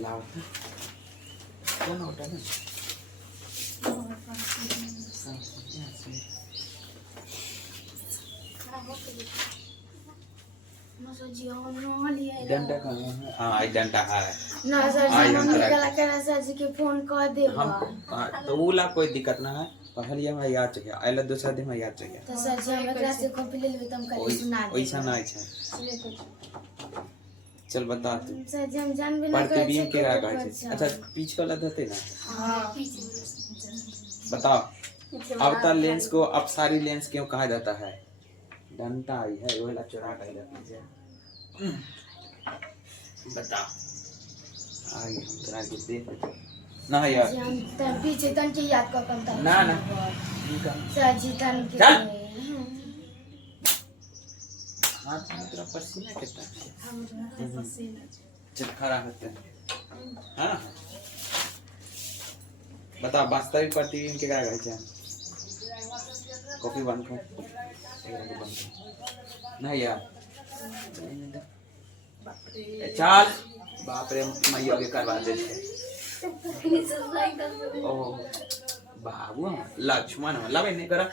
लाओ कौन होता है ना डंडा कहाँ है? हाँ आई डंडा है ना सर जी आई हम हम निकल कर सर जी के फोन कर दे हम तो वो ला कोई दिक्कत ना है पहले हमरा याद चाहिए आइला दूसरा दिन में याद चाहिए तो सर जी हम एकरा से कॉपी ले लेबे तम कर सुना दे वैसा ना है चल बता तू सर जी हम जान भी ना प्रतिबिंब के क्या कहै छै अच्छा पीछे वाला धते ना हां बताओ अवतल लेंस को अपसारी लेंस क्यों कहा जाता है डंडा आई है वो वाला चौड़ा कह जाता है बता आई हम तोरा के देख ना यार जी हम तन पीछे तन के याद कर कम ना ना सर जी तन के चल हाथ में तेरा पसीना कितना है पसीना चल खड़ा होते हैं हां बता वास्तविक प्रतिबिंब के क्या कहै छै कॉपी बंद कर नहीं यार चल बाप रे मैया के करवा दे ओ बाबू लक्ष्मण लबे नहीं करा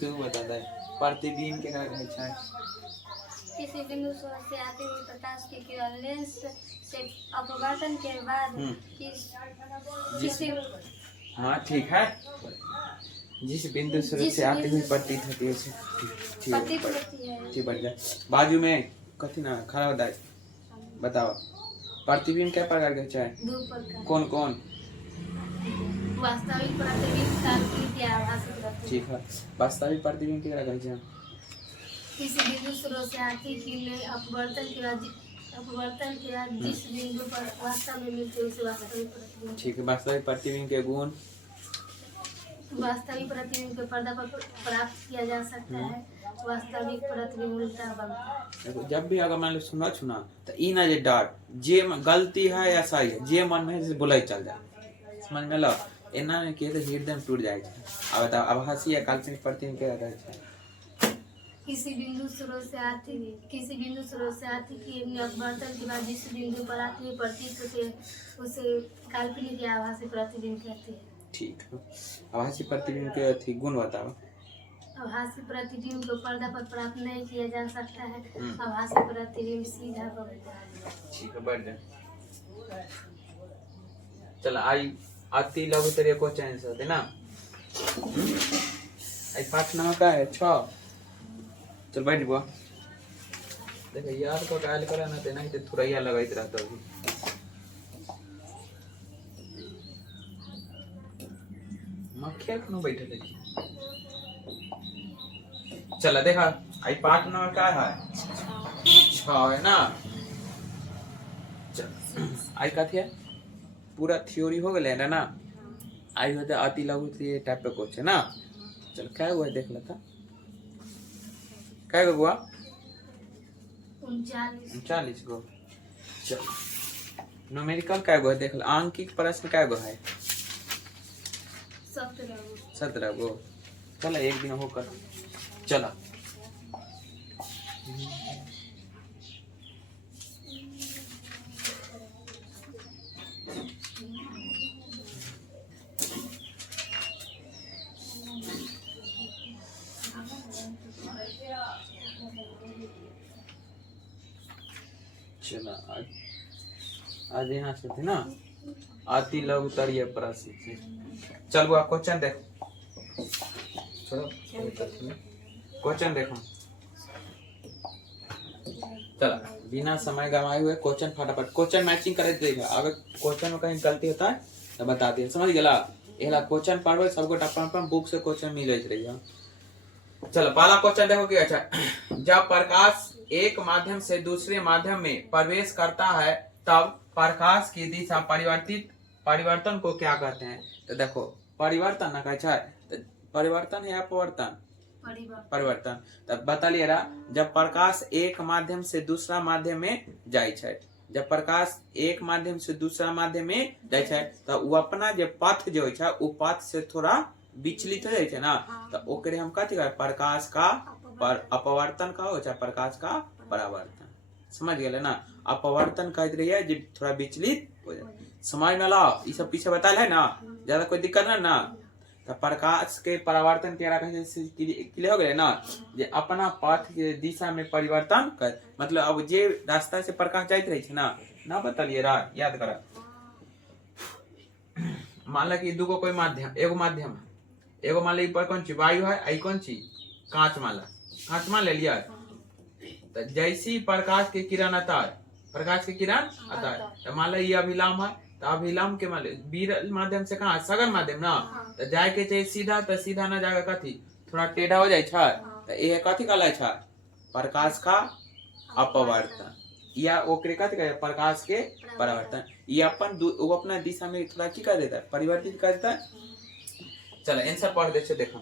तू बता दे प्रतिबिंब के क्या कहै छै किसी बिंदु से आती हुई प्रकाश की किरण लेंस से अपवर्तन के बाद किसी हाँ ठीक है जिस बिंदु स्रोत से आती हुई प्रतीत होती है प्रतीत होती है ठीक बढ़ जाए बाजू में कथी ना खड़ा होता है बताओ प्रतिबिंब क्या प्रकार के होता है दो प्रकार कौन कौन वास्तविक प्रतिबिंब काल्पनिक या आभासी प्रतिबिंब ठीक है वास्तविक प्रतिबिंब क्या कहै छै किसी बिंदु स्रोत से आती हुई अपवर्तन के बाद जिस बिंदु पर वास्तव में मिलते उसे वास्तविक प्रतिबिंब ठीक है वास्तविक प्रतिबिंब के गुण वास्तविक प्रतिबिंब के पर्दा पर प्राप्त किया जा सकता है वास्तविक प्रतिबिंब उल्टा बनता है देखो जब भी अगर मान लो सुना तो ई ना जे डर जे गलती है या सही है जे मन में है बोले चल जाए समझ में लो एना में के तो हृदय में टूट जाए छै अब बताओ आभासी या काल्पनिक प्रतिबिंब क्या कहै छै किसी बिंदु स्रोत से आती की अपवर्तन के बाद जिस बिंदु पर आती हुई प्रतीत होती है उसे काल्पनिक या आभासी प्रतिबिंब कहते हैं ठीक है आभासी प्रतिबिंब के थी गुण बताओ आभासी प्रतिबिंब को पर्दा पर प्राप्त नहीं किया जा सकता है आभासी प्रतिबिंब सीधा बनता है ठीक है बढ़ जा चल आई अति लघु तरीके को चेंज होते ना आई पाठ नंबर का है 6 चल बैठ बुआ देखो यार को डायल करा ना ते नहीं ते थुरैया लगाइत रहता अभी मक्खिया क्यों बैठे लगी चला देखा आई पाठ नंबर का है 6 है ना चल आई का थी पूरा थ्योरी हो गए ना आई होते अति लघु ये टाइप पे कुछ है ना चल क्या हुआ देख लेता क्या हुआ 39 गो चल न्यूमेरिकल क्या हुआ देख ल आंकिक प्रश्न क्या हुआ है 17 गो चल एक दिन होकर चला चला आज यहाँ से थे ना अति लघु तरीय प्रश्न चल वो क्वेश्चन देखो छोड़ो क्वेश्चन देखो चला बिना समय गंवाए हुए क्वेश्चन फटाफट क्वेश्चन मैचिंग करे देगा अगर क्वेश्चन में कहीं गलती होता है तो बता दिए समझ गया एला क्वेश्चन पढ़ो सबको अपन बुक से क्वेश्चन मिल रही चलो पहला क्वेश्चन देखो कि अच्छा जब प्रकाश एक माध्यम से दूसरे माध्यम में प्रवेश करता है तब प्रकाश की दिशा परिवर्तन को क्या कहते हैं तो देखो परिवर्तन ना कहै छै परिवर्तन है या परिवर्तन परिवर्तन तब बता लिया जब प्रकाश एक माध्यम से दूसरा माध्यम में जाय छै जब प्रकाश एक माध्यम से दूसरा माध्यम में जाय छै तो वो अपना जे पथ जो है वो पथ से थोड़ा विचलित हो जाए ना तो ओकरे हम कथी कहै प्रकाश का पर अपवर्तन का हो चाहे प्रकाश का परावर्तन। समझ गए ना। अपवर्तन कहते रहिए जब थोड़ा विचलित हो जाए। समझ में लाओ, ये सब पीछे बताया है ना, ज्यादा कोई दिक्कत ना। तो प्रकाश के परावर्तन के क्लियर हो गए ना, जे अपना पथ के दिशा में परिवर्तन कर, मतलब अब जे रास्ता से प्रकाश जाइत रही है ना बतलिए रा, याद करा। मान ला कि दूगो कोई माध्यम, एगो माध्यम है, एगो मान ली पर कौन चीज वायु है, आई कौन चीज कांच माला, कांच मान ले लिया। तो जैसी प्रकाश के किरण आता है, प्रकाश के किरण आता है, तो मान लो ये अभिलाम है, तो अभिलाम के विरल माध्यम से कहा सघन माध्यम ना, तो जाए के चाहिए सीधा, तो सीधा ना जाएगा कथी थोड़ा टेढ़ा हो जाए छा, तो ये कथी कहला छा प्रकाश का अपवर्तन, या ओकरे कथी कहे प्रकाश के परावर्तन। ये अपन वो अपना दिशा में थोड़ा की कर देता है, परिवर्तित कर देता है। चलो आंसर पढ़ दे, देखो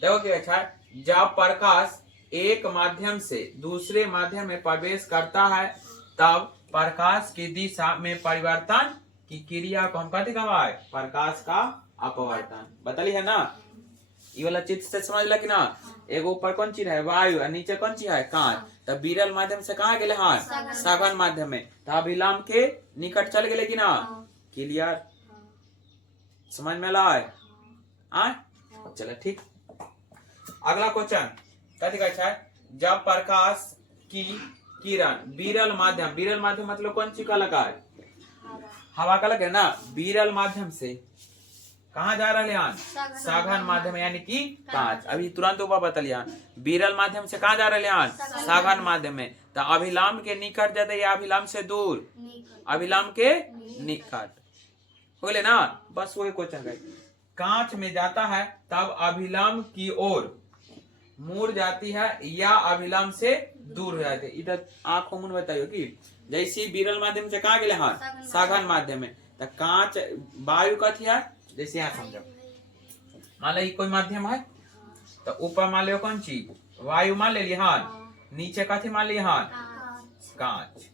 देखो क्या अच्छा, जब प्रकाश एक माध्यम से दूसरे माध्यम में प्रवेश करता है तब प्रकाश की दिशा में परिवर्तन की क्रिया को हम कहते हैं प्रकाश का अपवर्तन। बतली है ना, ये वाला चित्र से समझ ला कि ना। एगो ऊपर कौन चीज है वायु और नीचे कौन चीज है कांच, तब विरल माध्यम से कहाँ गेले हाँ सघन माध्यम में, तो अभिलाम के निकट चल गेले कि ना। क्लियर, समझ में लाए चलो ठीक। अगला क्वेश्चन कथी का है, जब प्रकाश की किरण विरल माध्यम मतलब कौन सी का लगा है, हवा का लगे ना। विरल माध्यम से कहाँ जा रहे हैं सघन माध्यम यानी कि कांच। अभी तुरंत ऊपर बतलिया विरल माध्यम से कहाँ जा रहे हैं सघन माध्यम में, तो अभिलाम के निकट जाते या अभिलाम से दूर, अभिलाम के निकट हो गए ना। बस वही क्वेश्चन है, कांच में जाता है तब अभिलाम की ओर मुड़ जाती है या अभिलाम से दूर हो जाती है। इधर आंखों मुन बताइयो कि जैसे विरल माध्यम से कहाँ गए हाँ सघन माध्यम में, तो कांच वायु का थी जैसे यहाँ समझो, मान लो कोई माध्यम है, तो ऊपर मान लो कौन चीज वायु मान ले लिया हाँ, नीचे कथी मान लिया हाँ कांच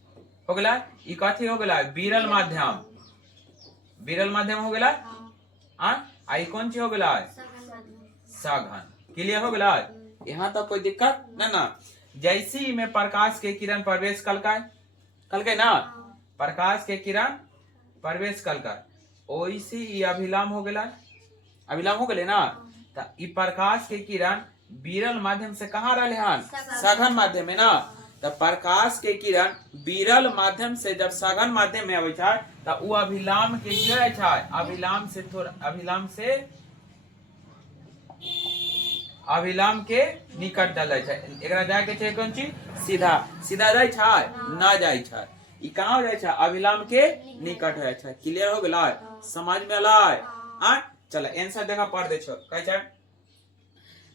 हो गया। ये कथी हो गया विरल माध्यम, विरल माध्यम हो गया। आई कौन चीज हो गया सघन। क्लियर हो गया, यहाँ तक कोई दिक्कत ना। जैसी में प्रकाश के किरण प्रवेश कल के ना, प्रकाश के किरण प्रवेश कल का ओइसी ये अभिलाम हो गया, अभिलाम हो गए ना। तो ये प्रकाश के किरण विरल माध्यम से कहाँ रहे हैं सघन माध्यम में ना। तो प्रकाश के किरण विरल माध्यम से जब सघन माध्यम में आवे छा, तो वो अभिलाम के गिरे छा, अभिलाम से थोड़ा अभिलाम के निकट डाले छा। एकरा जाए के चाहिए कौन चीज सीधा सीधा जाए छा ना जाए छा, ये कहाँ हो जाए छा अभिलाम के निकट हो जाए छा। क्लियर हो गया, समझ में लाए। चलो आंसर देखा पढ़ दे छो कहे,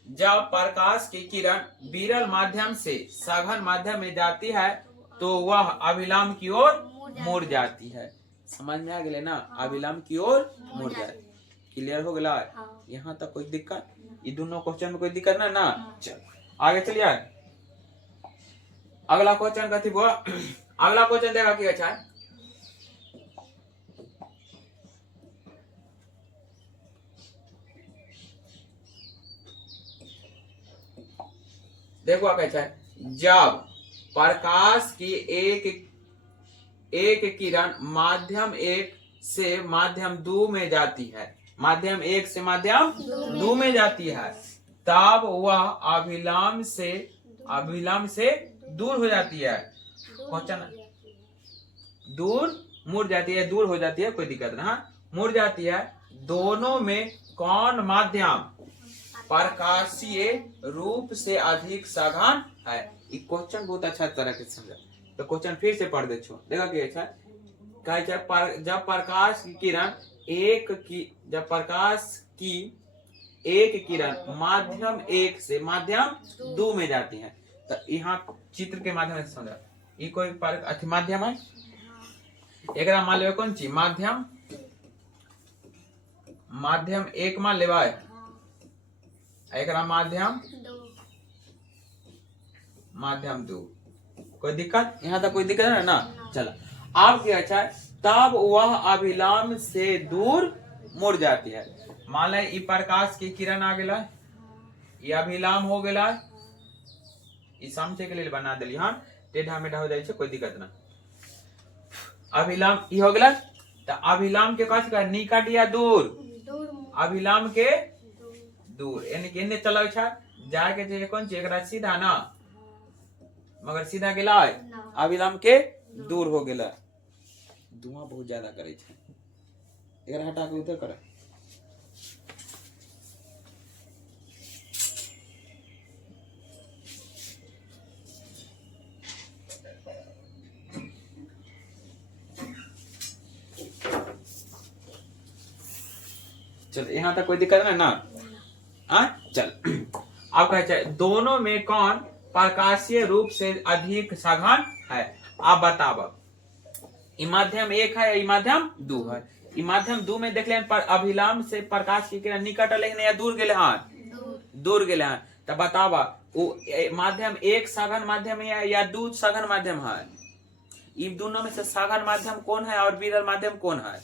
जब प्रकाश की किरण विरल माध्यम से सघन माध्यम में जाती है तो वह अभिलाम की ओर मुड़ जाती है। समझ में आ गए ना, अभिलाम की ओर मुड़ जाती। क्लियर हो गया, यहाँ तक कोई दिक्कत, ये दोनों क्वेश्चन में कोई दिक्कत ना। चलो आगे चलिए, अगला क्वेश्चन कथी बोला। अगला क्वेश्चन देखा कि अच्छा है, देखो कैसा है, जब प्रकाश की एक किरण माध्यम एक से माध्यम दो में जाती है, माध्यम एक से माध्यम दो में जाती है, तब वह अभिलाम से दूर हो जाती है। क्वेश्चन दूर मुड़ जाती है, दूर हो जाती है, कोई दिक्कत ना, मुड़ जाती है। दोनों में कौन माध्यम प्रकाशीय रूप से अधिक सघन है। ये क्वेश्चन बहुत अच्छा तरह से समझा, तो क्वेश्चन फिर से पढ़ दे छो। देखा कि अच्छा जब प्रकाश की किरण जब प्रकाश की एक किरण माध्यम एक से माध्यम दो में जाती है, तो यहाँ चित्र के माध्यम से समझा। ये कोई माध्यम है, एक मान ले कौन ची माध्यम एक मान लेवा, एक माध्यम दो, कोई दिक्कत यहाँ तक कोई दिक्कत है ना। चलो अब क्या अच्छा है, तब वह अभिलाम से दूर मुड़ जाती है। मान लो प्रकाश की किरण आ गया, ये अभिलाम हो गेला, ई समझे के लिए बना देली हां, टेढ़ा मेढ़ा हो जाय छै कोई दिक्कत ना। अभिलाम ई हो गेला, त अभिलाम के कथि कहै निकट या दूर, अभिलाम के दूर, यानी कि एने चलै छै जाय के जे कोन छै एकरा सीधा ना, मगर सीधा गेला अभिलाम के दूर हो गेला। धुआं बहुत ज्यादा करे छै, एकरा हटा के उधर करे। चल यहाँ तक कोई दिक्कत ना चल। अब कहे छै दोनों में कौन प्रकाशीय रूप से अधिक सघन है, आप बताब। ई माध्यम 1 है, ई माध्यम 2 है। ई माध्यम 2 में देख ले पर अभिलाम से प्रकाश की किरण निकट लेकिन या दूर गेले हां, दूर गेले हां, तब बताबा वो माध्यम 1 सघन माध्यम है या 2 सघन माध्यम है। ई दोनों में से सघन माध्यम कौन है और विरल माध्यम कौन है?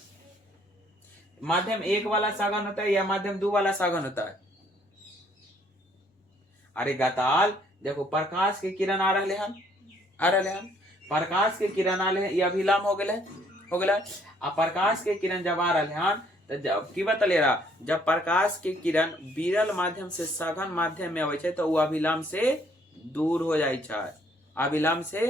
माध्यम 1 वाला सघन होता है या माध्यम 2 वाला सघन होता है? अरे गताल देखो, प्रकाश के किरण आ रहे हैं, प्रकाश के किरण आ रहे हैं, ये अभिलाम हो गेले। आ प्रकाश के किरण जब आ रहे हैं तो जब की बतले रहा, जब प्रकाश के किरण विरल माध्यम से सघन माध्यम में आवे छै तो वो अभिलाम से दूर हो जाय छै। अभिलाम से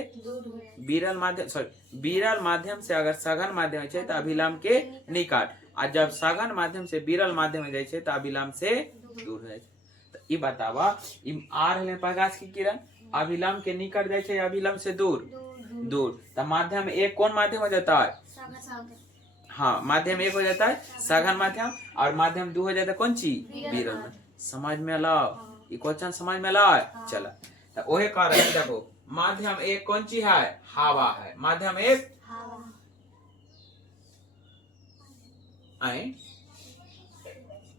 विरल माध्यम से अगर सघन माध्यम है तो अभिलाम के निकट, आ जब सघन माध्यम से विरल माध्यम में जाय छै तो अभिलाम से दूर हो जाय छै। तो ई बतावा, ई आ रहले प्रकाश की किरण अभिलाम के निकट जाय छै, अभिलाम से दूर, तो माध्यम 1 कौन माध्यम हो जाता है? हाँ, माध्यम 1 हो जाता है सघन माध्यम, और माध्यम 2 हो जाता है कौन चीज? विरल माध्यम। समझ में लाओ, ये क्वेश्चन समझ में लाओ। चला तो ओहे कह रहे हैं, देखो माध्यम 1 कौन चीज है? हवा है। माध्यम 1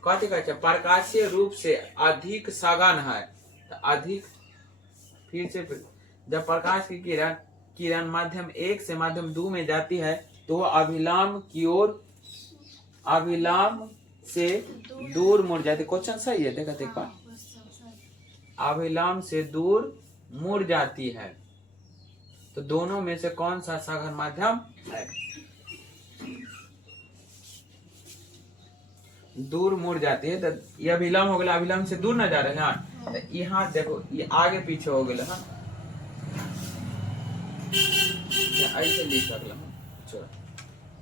कथी कहै छै? प्रकाशीय रूप से अधिक सघन है। तो अधिक, फिर से जब प्रकाश की किरण माध्यम 1 से माध्यम 2 में जाती है तो वह अभिलाम की ओर, अभिलाम से दूर मुड़ जाती। क्वेश्चन सही है, देखा देख पा, अभिलाम से दूर मुड़ जाती है। तो दोनों में से कौन सा सघन माध्यम है? दूर मुड़ जाती है, तो ये अभिलाम हो गया, अभिलाम से दूर न जा रहे हैं। तो यहाँ देखो ये आगे पीछे हो गया, हाँ ऐसे लिख सकला, चलो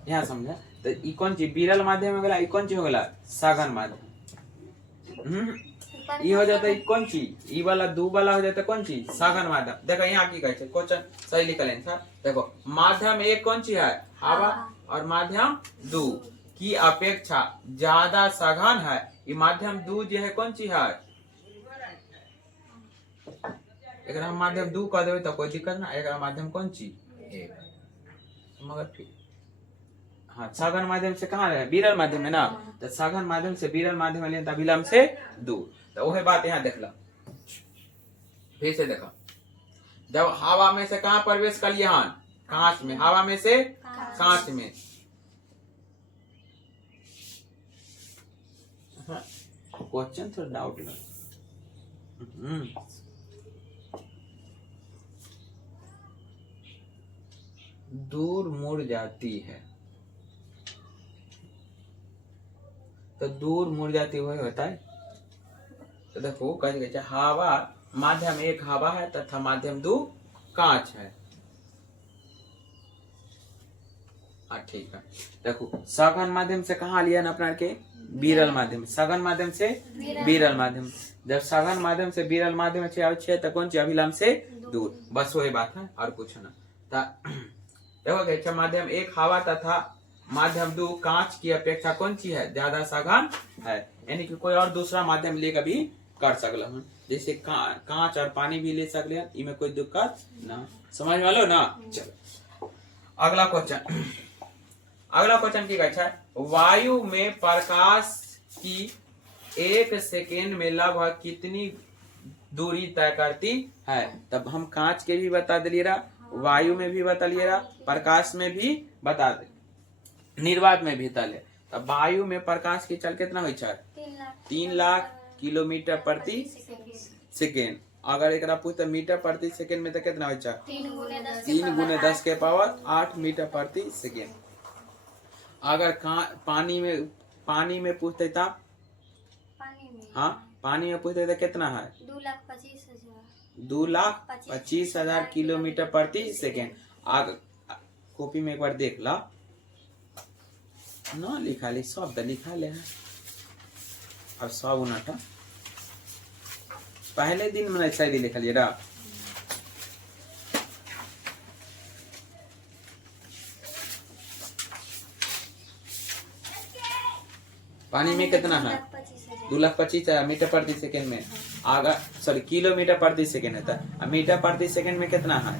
यहाँ समझा। तो ई कौन चीज? विरल माध्यम हो गया, ई कौन चीज हो गया? सघन माध्यम। ई हो जाता है कौन चीज? ई वाला 2 वाला हो जाता है कौन चीज? सघन माध्यम। देखो यहाँ की कहै छै, क्वेश्चन सही लिखल है सर। देखो माध्यम 1 कौन चीज है? हवा, और माध्यम 2 की अपेक्षा ज्यादा सघन है। ये माध्यम 2 जो है कौन चीज है? एकरा हम माध्यम 2 कह देबै तो कोई दिक्कत ना, एकरा माध्यम कौन चीज? 1। मगर फिर हाँ, सघन माध्यम से कहाँ रहे? विरल माध्यम है ना। तो सघन माध्यम से विरल माध्यम में तो अभिलाम से दूर। तो वही बात यहाँ देखला, फिर से देखा, जब हवा में से कहाँ प्रवेश कर लिया? कांच में। हवा में से कांच में। क्वेश्चन थोड़ा डाउट लगा। दूर मुड़ जाती है, तो दूर मुड़ जाती वही होता है। तो देखो कैसे हवा, माध्यम 1 हवा है तथा माध्यम 2 कांच है। ठीक है, देखो सघन माध्यम से कहाँ लिया ना अपना के? विरल माध्यम। सघन माध्यम से विरल माध्यम। जब सघन माध्यम से विरल माध्यम अच्छे तो कौन सी? अभिलाम से दूर। बस वही बात है और कुछ ना। देखो माध्यम 1 हवा तथा माध्यम 2 कांच की अपेक्षा कौन सी है? ज्यादा सघन है। यानी कि कोई और दूसरा माध्यम लेकर भी कर सकल हम, जैसे कांच और पानी भी ले सकले, इनमें कोई दिक्कत ना। समझ वालो ना? चलो अगला क्वेश्चन। अगला क्वेश्चन की कहै छै? वायु में प्रकाश की 1 सेकेंड में लगभग कितनी दूरी तय करती है? तब हम कांच के भी बता दिलिए रहा, वायु में भी बता लिए रहा, प्रकाश में भी बता दे, निर्वात में भी बता ले। तब वायु में प्रकाश की चल कितना हो? 3 लाख किलोमीटर प्रति सेकेंड। अगर एकरा पूछते मीटर प्रति सेकेंड में तो कितना हो जाए? 3 गुने 10 के पावर 8 मीटर प्रति सेकेंड। अगर पानी में पूछते था, हाँ पानी में पूछते थे कितना है? 2,25,000 किलोमीटर प्रति सेकेंड। कॉपी में एक बार देख ला ना, लिखा ली शब्द लिखा ले है। अब सब उनाटा पहले दिन में ऐसा ही लिखा लिया ना। पानी में कितना है? 2,25,000 मीटर प्रति सेकेंड में। आगा सॉरी किलोमीटर प्रति सेकेंड है। तो मीटर प्रति सेकेंड में कितना है?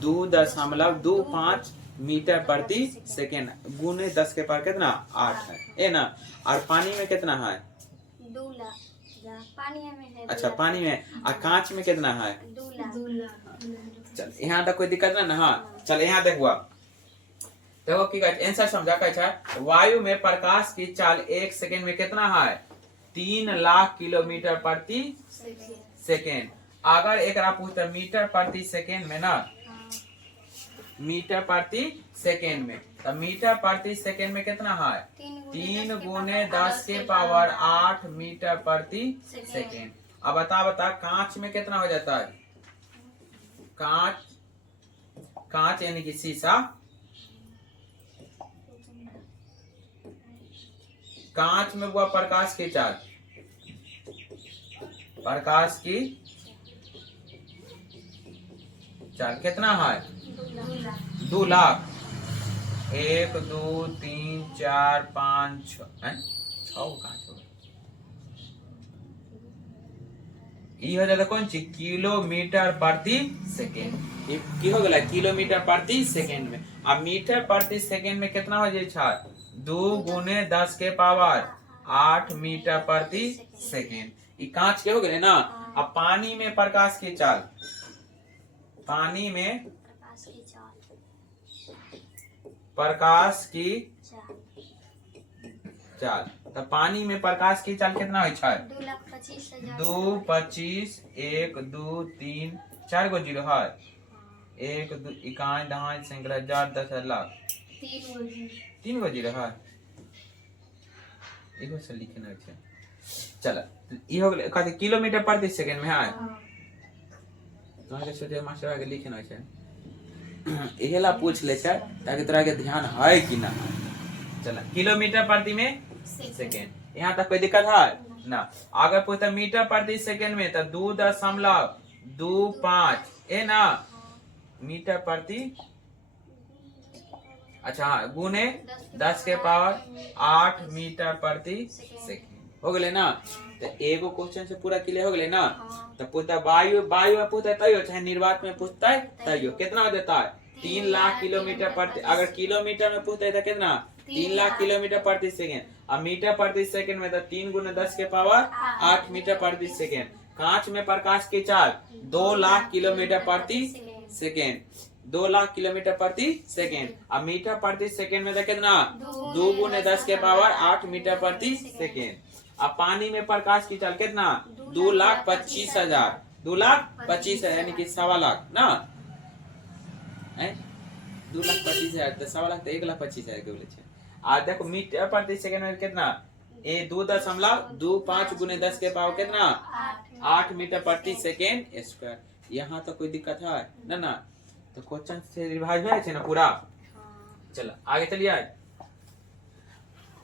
2.25 मीटर प्रति सेकेंड गुने 10 के पावर कितना? 8 है ना। और पानी में कितना है? 2 लाख। पानी में है। अच्छा पानी में। और कांच में कितना है? 2 लाख। चल यहाँ तक कोई दिक्कत ना? हाँ चल यहाँ देखो देखो की आंसर समझा कह वायु में प्रकाश की चाल 1 सेकेंड में कितना है? 3 लाख किलोमीटर प्रति सेकेंड। अगर एक पूछते मीटर प्रति सेकेंड में ना, मीटर प्रति सेकेंड में, तो मीटर प्रति सेकेंड में कितना है? 3 गुने 10 के पावर 8 मीटर प्रति सेकेंड। अब बता कांच में कितना हो जाता है? कांच यानी कि शीशा, कांच में हुआ प्रकाश की चाल, प्रकाश की चाल कितना है? 2 लाख। 1 2 3 4 5 6 कांच हो जाता कौन सी? किलोमीटर प्रति सेकेंड। की हो गया किलोमीटर प्रति सेकेंड में। अब मीटर प्रति सेकेंड में कितना हो जाए? 2 गुने 10 के पावर 8 मीटर प्रति सेकेंड। ये कांच के हो गए ना। अब पानी में प्रकाश की चाल, पानी में प्रकाश की चाल, तो पानी में प्रकाश की चाल कितना हो? 2 25 1 2 3 4 गो जीरो है। 1 2 इकाई दहाई सैकड़ा 10 लाख 3 गो जीरो है। एगो से लिखना है। चल ई हो गेलै कहते किलोमीटर प्रति सेकेंड में है। तोहरा के सोचे मास्टर आगे लिखना है। एहेला पूछ ले छै ताकि तोरा के ध्यान है कि ना। चल किलोमीटर प्रति में सेकेंड। यहाँ तक कोई दिक्कत है ना? अगर पूछता मीटर प्रति सेकेंड में तो 2.25 है ना मीटर प्रति, अच्छा हाँ गुने 10 के पावर 8 मीटर प्रति सेकेंड हो गए ना। तो एगो क्वेश्चन से पूरा क्लियर हो गए ना। तो पूछता वायु में पूछता तैयो चाहे निर्वात में पूछता है तैयो कितना देता है? 3 लाख किलोमीटर प्रति। अगर किलोमीटर में पूछता है तो कितना? 3 लाख किलोमीटर प्रति सेकेंड। अब मीटर प्रति सेकेंड में तो 3 गुने 10 के पावर 8 मीटर प्रति सेकेंड। कांच में प्रकाश की चाल 2 लाख किलोमीटर प्रति सेकेंड, 2 लाख किलोमीटर प्रति सेकेंड। अब मीटर प्रति सेकेंड में तो कितना? 2 गुने 10 के पावर 8 मीटर प्रति सेकेंड। अब पानी में प्रकाश की चाल कितना? 2,25,000, 2,25,000 यानी कि 1.25 लाख ना। 2,25,000 तो 1.25 लाख तो 1,25,000 के बोले छे। आ देखो मीटर प्रति सेकेंड में कितना? 2.25 गुने 10 के पावर कितना? 8 मीटर प्रति सेकेंड स्क्वायर। यहाँ तो कोई दिक्कत है ना? तो क्वेश्चन से रिवाइज है ना पूरा। चलो आगे चलिए।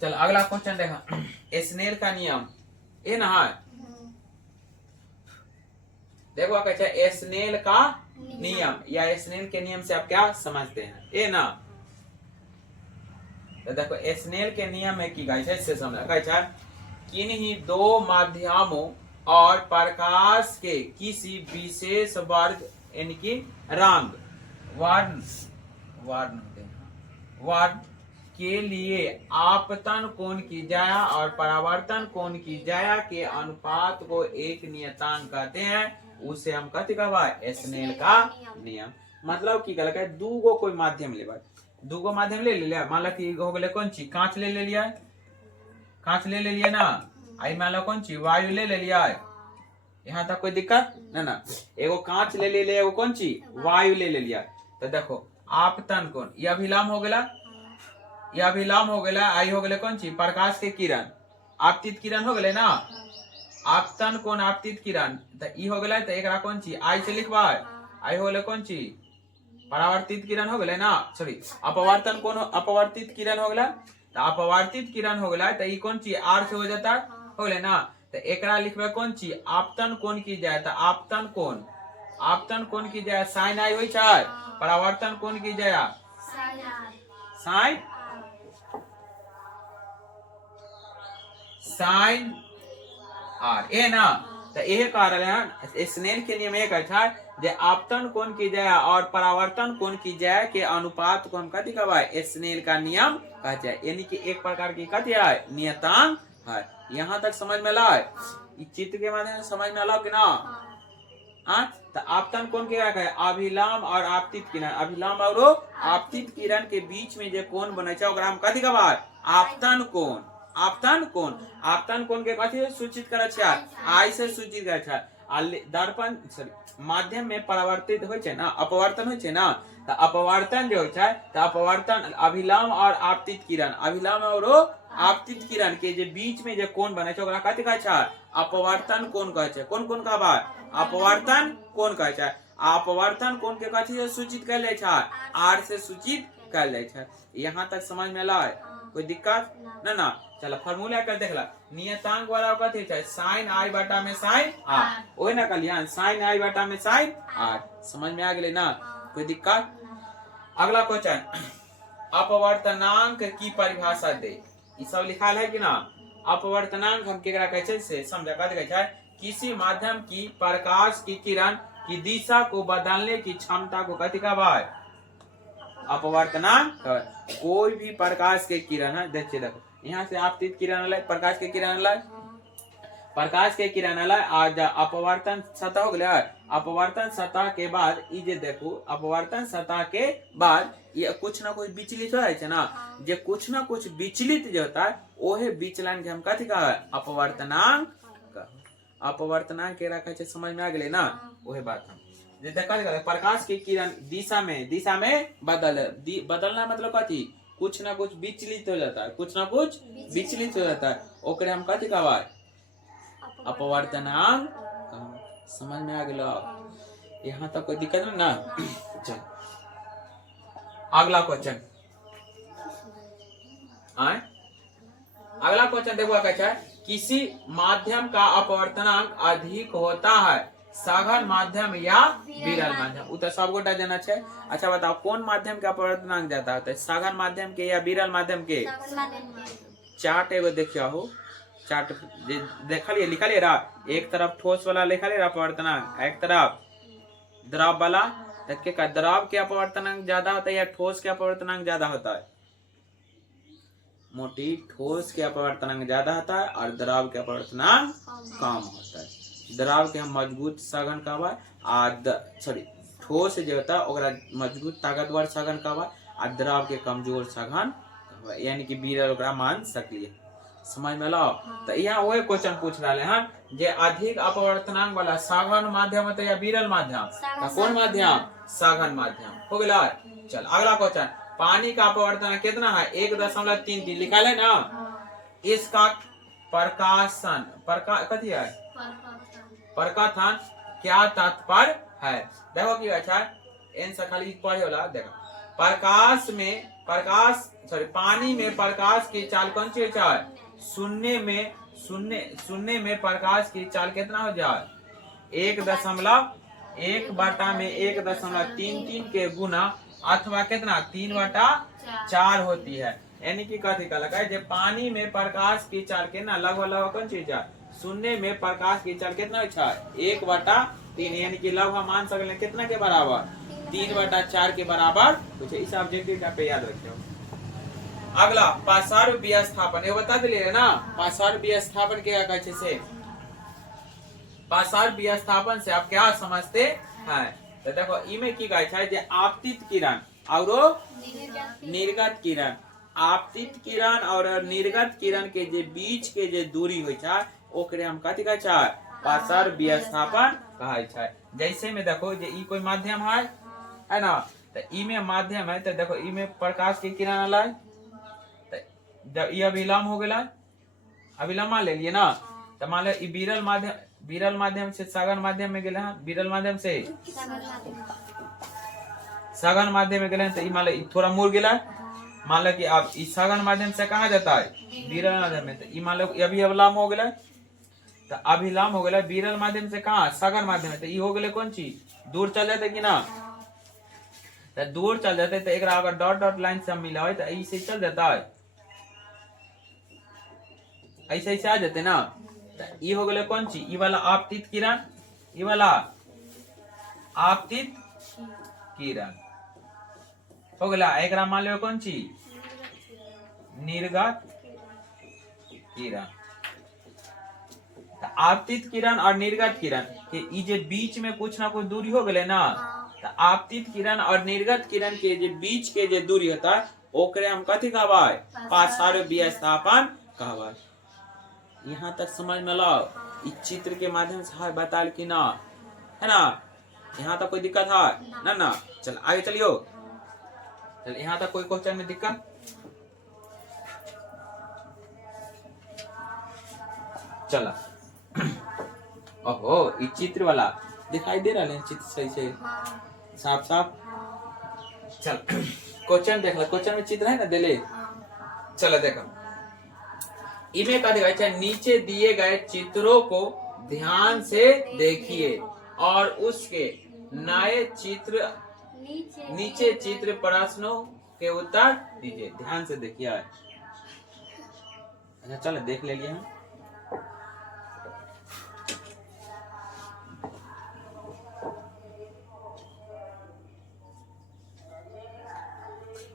चल अगला क्वेश्चन देखा। स्नेल का नियम ये ना है। देखो कहते स्नेल का नियम या स्नेल के नियम से आप क्या समझते हैं? ये ना तो देखो स्नेल के नियम में की गई है से समझा कहता किन्हीं 2 माध्यमों और प्रकाश के किसी विशेष वर्ग यानी कि रंग वर्ण के लिए आपतन कोण की जाया और परावर्तन कोण की जाया के अनुपात को एक नियतांक कहते हैं। उसे हम कहते हैं स्नेल का नियम। मतलब की गलत है 2 गो कोई माध्यम ले 2 गो माध्यम ले लिया। मान लो कि हो गए कौन चीज? कांच ले लिया, कांच ले लिया ना। आई मान लो कौन चीज वायु ले लिया है, यहाँ तक कोई दिक्कत ना। एगो कांच ले ले एगो कौन चीज वायु ले लिया। तो देखो आपतन कोण, यह अभिलाम हो गया, यह अभिलाम हो गया। आई हो गया कौन चीज प्रकाश के किरण, आपतित किरण हो गए ना। आपतन कोण आपतित किरण, तो ई हो गया। तो एकरा कौन चीज आई से लिखवा, आई हो गया कौन चीज परावर्तित किरण हो गए ना, सॉरी अपवर्तन कोण अपवर्तित किरण हो गया। तो अपवर्तित किरण हो गया, तो ई कौन चीज आर से हो जाता हो गए ना। तो एकरा लिखबे कौन चीज आपतन कोण की जाए, तो आपतन कोण की जाए साइन आई होई छै, परावर्तन कोण की जाए साइन आर ए ना। तो यह कारण है स्नेल के नियम एक अच्छा जे आपतन कोण की जाए और परावर्तन कोण की जाए के अनुपात को हम कथी कहबे स्नेल का नियम कहा जाए, यानी कि एक प्रकार की कथी है नियतांक है। यहाँ तक समझ में लाए, चित्र के माध्यम से समझ में लाओ कि ना। तो आपतन कोण के है अभिलाम और आपतित किरण, अभिलाम और आपतित किरण के बीच में जो कोण बने छै ओकरा हम कथी कहबे आपतन कोण। आपतन कोण के कथी सूचित करे छै आई से सूचित करे छै। दर्पण माध्यम में परावर्तित होय छै ना, अपवर्तन होय छै ना। तो अपवर्तन जो है तो अपवर्तन अभिलाम और आपतित किरण, अभिलाम और आपतित किरण के जे बीच में जे कोण बने छै ओकरा कथी कहै छै अपवर्तन कोण कहै छै। कोन कहबे अपवर्तन कोण कहै छै। अपवर्तन कोण के कथी से सूचित कैल जाय छै आर से सूचित कैल जाय छै। यहाँ तक समझ में लाए, कोई दिक्कत ना। चलो फार्मूला कर देखला, नियतांक वाला कथी छै साइन आई बटा में साइन आर, ओए ना कहलियन साइन आई बटा में साइन आर। समझ में आ गेले ना, कोई दिक्कत। अगला क्वेश्चन, अपवर्तनांक की परिभाषा दे। ई सब लिखल है कि ना। अपवर्तनांक हम केकरा कहै छै से समझा कथी कहै छै किसी माध्यम की प्रकाश की किरण की दिशा को बदलने की क्षमता को कथी कहबे अपवर्तनांक। कोई भी प्रकाश के किरण है, देखिए देखो यहाँ से आपतित किरण अलग, प्रकाश के किरण अलग, प्रकाश के किरण अलग। आज अपवर्तन सतह हो गया, अपवर्तन सतह के बाद ई जे देखो अपवर्तन सतह के बाद ये कुछ ना कुछ विचलित हो जाए ना, जे कुछ ना कुछ विचलित जो होता है ओहे विचलन के हम कथी कहबे अपवर्तनांक। अपवर्तनांक के रखा छै, समझ में आ गेले ना। वही बात हम जे देखा प्रकाश के किरण दिशा में बदलना मतलब कथी कुछ ना कुछ विचलित हो जाता है, कुछ ना कुछ विचलित हो जाता है, ओकरे हम कथी कहबे अपवर्तनांक। समझ में आ गेलो, यहाँ तक कोई दिक्कत नहीं ना। चल अगला क्वेश्चन, अगला क्वेश्चन देखो क्या है, किसी माध्यम का अपवर्तनांक अधिक होता है सघन माध्यम या विरल माध्यम। तो सब गोटा जाना चाहिए। अच्छा बताओ कौन माध्यम का अपवर्तनांक ज्यादा होता है, सघन माध्यम के या विरल माध्यम के। चार्ट एगो देखियो हो, चार्ट देखलिए लिखलिए रा, एक तरफ ठोस वाला लिखलिए अपवर्तनांक, एक तरफ द्रव वाला। का द्रव के अपवर्तनांक ज्यादा होता है या ठोस के अपवर्तनांक ज्यादा होता है। मोटी ठोस के अपवर्तनांक ज्यादा होता है और द्रव के अपवर्तनांक कम होता है। द्रव के हम मजबूत सघन कहबे, सॉरी ठोस जो होता है ओकरा मजबूत ताकतवर सघन कहबे और द्रव के कमजोर सघन कहबे, यानी कि विरल ओकरा मान सकलिए। समझ में लो। तो यहाँ वही क्वेश्चन पूछ रहे हैं जे अधिक अपवर्तनांक वाला सघन माध्यम होता है या विरल माध्यम। तो कौन माध्यम सघन माध्यम हो गया। चल अगला क्वेश्चन, पानी का अपवर्तनांक कितना है 1.33 लिखा है ना। इसका प्रकाशन कथी है प्रकाशन क्या तात्पर्य है। देखो कि अच्छा इन से खाली पढ़े वाला देखो, पानी में प्रकाश की चाल कौन सी है शून्य में प्रकाश की चाल कितना हो जाए 1.1/1.33 के गुना अथवा कितना 3/4 होती है। यानी कि कथी कहलक है जे पानी में प्रकाश की चाल कितना लगभग कौन चीज है शून्य में प्रकाश की चाल कितना है 1/3, यानी कि लगभग मान सकते कितना के बराबर 3/4 के बराबर कुछ इस ऑब्जेक्टिव का पे याद रखियो। अगला पासार विस्थापन, ये बता दिले ना पासार विस्थापन क्या कहै से। पासार विस्थापन से आप क्या समझते हैं। तो देखो इमे की कहै छै जे आपतित किरण और निर्गत किरण, आपतित किरण और निर्गत किरण के जे बीच के जे दूरी होय छै ओकरे हम कथि कहै छै पासर विस्थापन कहै छै। जैसे में देखो जे ई कोई माध्यम है ना, तो ई में माध्यम है तो देखो ई में प्रकाश के किरण अलै तो जब ई अभिलंब हो गेला, अभिलंब मान लेलिए ना, तो मान लो ई विरल माध्यम से सघन माध्यम में गेले हैं, विरल माध्यम से सघन माध्यम में गेले हैं, तो ई मान लो थोड़ा मुड़ गेला, मान लो कि अब इस सघन माध्यम से कहाँ जाता है विरल माध्यम में, तो ई मान लो अभी अभिलंब हो गेला, तो अभिलंब हो गेला विरल माध्यम से कहाँ सघन माध्यम में, तो ई हो गेले कौन चीज दूर चल जाते कि ना, तो दूर चल जाते तो एक अगर डॉट डॉट लाइन से मिला हो तो ऐसे चल जाता है, ऐसे ऐसे आ जाते ना, तो ई हो गेले कौन चीज, ई वाला आपतित किरण, ई वाला आपतित किरण हो गेला, एक मान लो कौन चीज निर्गत किरण। आपतित किरण और निर्गत किरण के ई जे बीच में कुछ ना कुछ दूरी हो गए ना, तो आपतित किरण और निर्गत किरण के जे बीच के जे दूरी होता है ओकरे हम कथी कहबै पासर विस्थापन कहबै। यहाँ तक समझ में लो, इस चित्र के माध्यम से है बताल कि ना, है ना, यहाँ तक कोई दिक्कत है ना ना, चल आगे चलियो, चल यहाँ तक कोई क्वेश्चन में दिक्कत, चला ओहो इस चित्र वाला दिखाई दे रहा है चित्र सही से साफ साफ, चल क्वेश्चन देख लो, क्वेश्चन में चित्र है ना देले, चलो देखो इमे का दिखाई है, नीचे दिए गए चित्रों को ध्यान से देखिए और उसके नए चित्र नीचे चित्र प्रश्नों के उत्तर दीजिए, ध्यान से देखिए। अच्छा चलो देख ले लिए हम,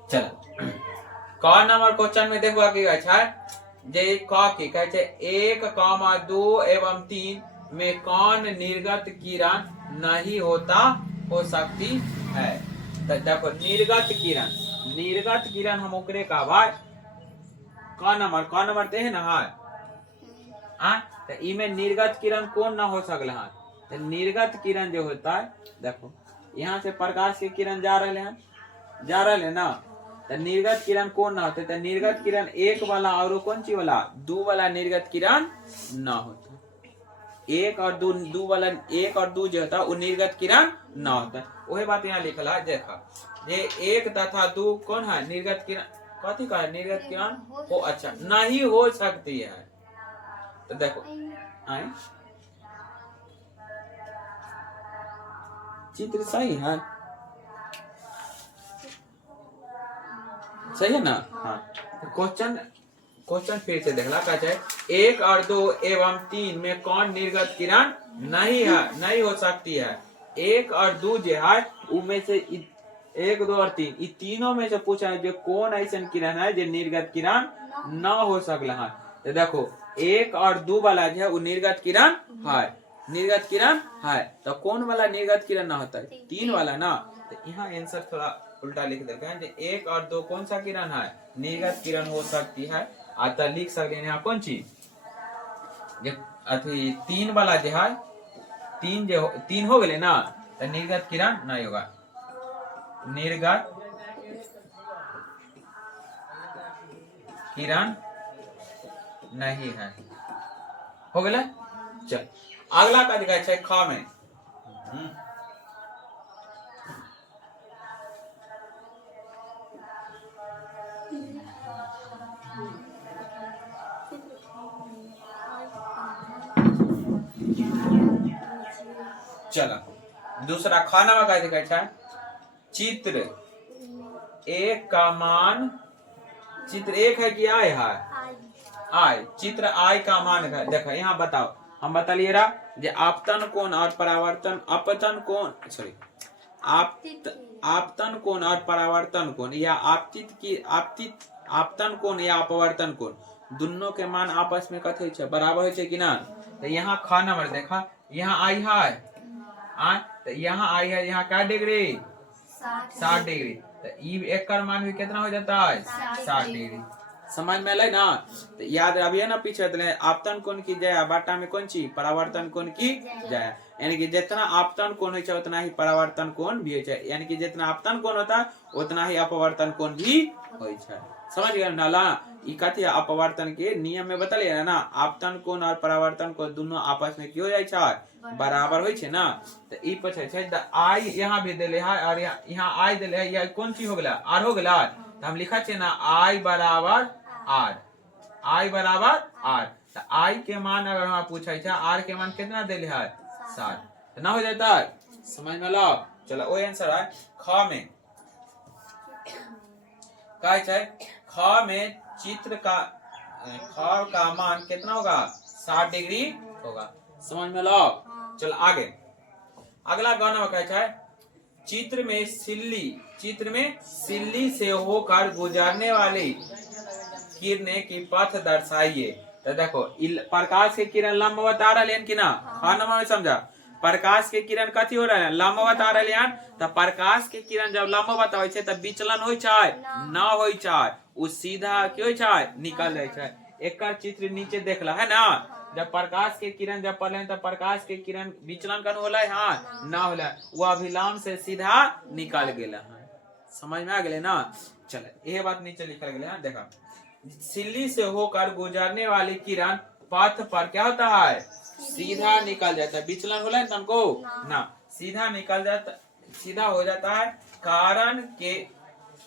चलो क नंबर क्वेश्चन में देखो की अच्छा जे क की कहे छै 1, 2 एवं 3 में कौन निर्गत किरण नहीं हो सकती है। तो देखो निर्गत किरण हम ओकरे कहबै क नंबर ते है ना है, तो ई में निर्गत किरण कौन ना हो सकले है, तो निर्गत किरण जो होता है देखो यहाँ से प्रकाश के किरण जा रहे हैं ना, तो निर्गत किरण कौन ना होते, तो निर्गत किरण 1 वाला और कौन सी वाला 2 वाला निर्गत किरण ना होता, 1 और 2 वाला 1 और 2 जो होता है वो निर्गत किरण ना होता। वही बात यहाँ लिखल है, देखा ये 1 तथा 2 कौन है निर्गत किरण, कथी का है निर्गत किरण हो अच्छा नहीं हो सकती है। तो देखो आए चित्र सही है, सही है ना, हाँ क्वेश्चन फिर से देखला कहते हैं 1 और 2 एवं 3 में कौन निर्गत किरण नहीं हो सकती है। 1 और 2 जो है उनमें से 1, 2 और 3 इन तीनों में से पूछा है जो कौन ऐसा किरण है जो निर्गत किरण न हो सकला है। तो देखो 1 और 2 वाला जो है वो निर्गत किरण है, तो कौन वाला निर्गत किरण ना होता है 3 वाला ना, तो यहाँ आंसर थोड़ा उल्टा लिख देते हैं, 1 और 2 कौन सा किरण है निर्गत किरण हो सकती है, आता लिख सकते हैं यहाँ कौन चीज अथी 3 वाला जो है 3 हो गए ना, तो निर्गत किरण नहीं होगा, निर्गत किरण नहीं है, हो गया। चल अगला का दिखाई है ख में, चला दूसरा खाना में क्या दिखाई है, चित्र 1 का मान, चित्र 1 है कि आय है, आय चित्र आय का मान है। देखो यहाँ बताओ हम बता लिए रहा जे आपतन कोण और परावर्तन अपतन कोण सॉरी आपतन कोण और परावर्तन कोण या आपतन कोण या अपवर्तन कोण दोनों के मान आपस में कथे छे बराबर है कि ना। तो यहाँ ख नंबर देखा यहाँ आई है तो यहाँ आई है यहाँ क्या डिग्री 60 डिग्री, तो ई एकर मान भी कितना हो जाता है 60 डिग्री। समझ में आए ना? तो याद रखिए ना पीछे आपतन कोण की जया बाटा में कौन चीज परावर्तन कोण की जया, यानी कि जितना आपतन कोण होता है उतना ही परावर्तन कोण भी होता है, यानी कि जितना आपतन कोण होता है उतना ही अपवर्तन कोण भी होता है। समझ गए ना? ई कथी अपवर्तन के नियम में बतलिए ना, आपतन कोण और परावर्तन कोण दोनों आपस में क्यों जाय छै बराबर होय छै ना। तो ई पूछे छै द आई यहाँ भी देले है और यहाँ आई देले है, ये कौन चीज हो गेला आर हो गेला। तो हम लिखा छै ना आई बराबर आर, आई बराबर आर। तो आई के मान अगर हम पूछे छै आर के मान कितना देले है 60, तो ना हो जाता है। समझ में लो? चलो वो आंसर है ख में का छै, ख में चित्र का ख का मान कितना होगा 60 डिग्री होगा। समझ में लो? चलो आगे अगला गाना क्या है, चित्र में सिल्ली से होकर गुजरने वाली किरणें की पथ दर्शाइए। तो देखो प्रकाश के किरण लंबवत आ रहे हैं कि ना, हाँ नंबर में समझा। प्रकाश के किरण कथी हो रहे हैं लंबवत आ रहे हैं। तो प्रकाश के किरण जब लंबवत होय छै तब विचलन होय छै ना होय छै, उ सीधा की होय छै निकल जाय छै। एकर चित्र नीचे देखला है ना, जब प्रकाश के किरण जब पड़े तो प्रकाश के किरण विचलन कन होला हाँ ना होला, वो अभिलंब से सीधा निकल गेला है। समझ में आ गेले ना? चले ये बात नीचे लिखल गेले है, देखा सिल्ली से होकर गुजरने वाली किरण पथ पर क्या होता है सीधा निकल जाता है, विचलन होला है तुमको ना, सीधा निकल जाता, सीधा हो जाता है।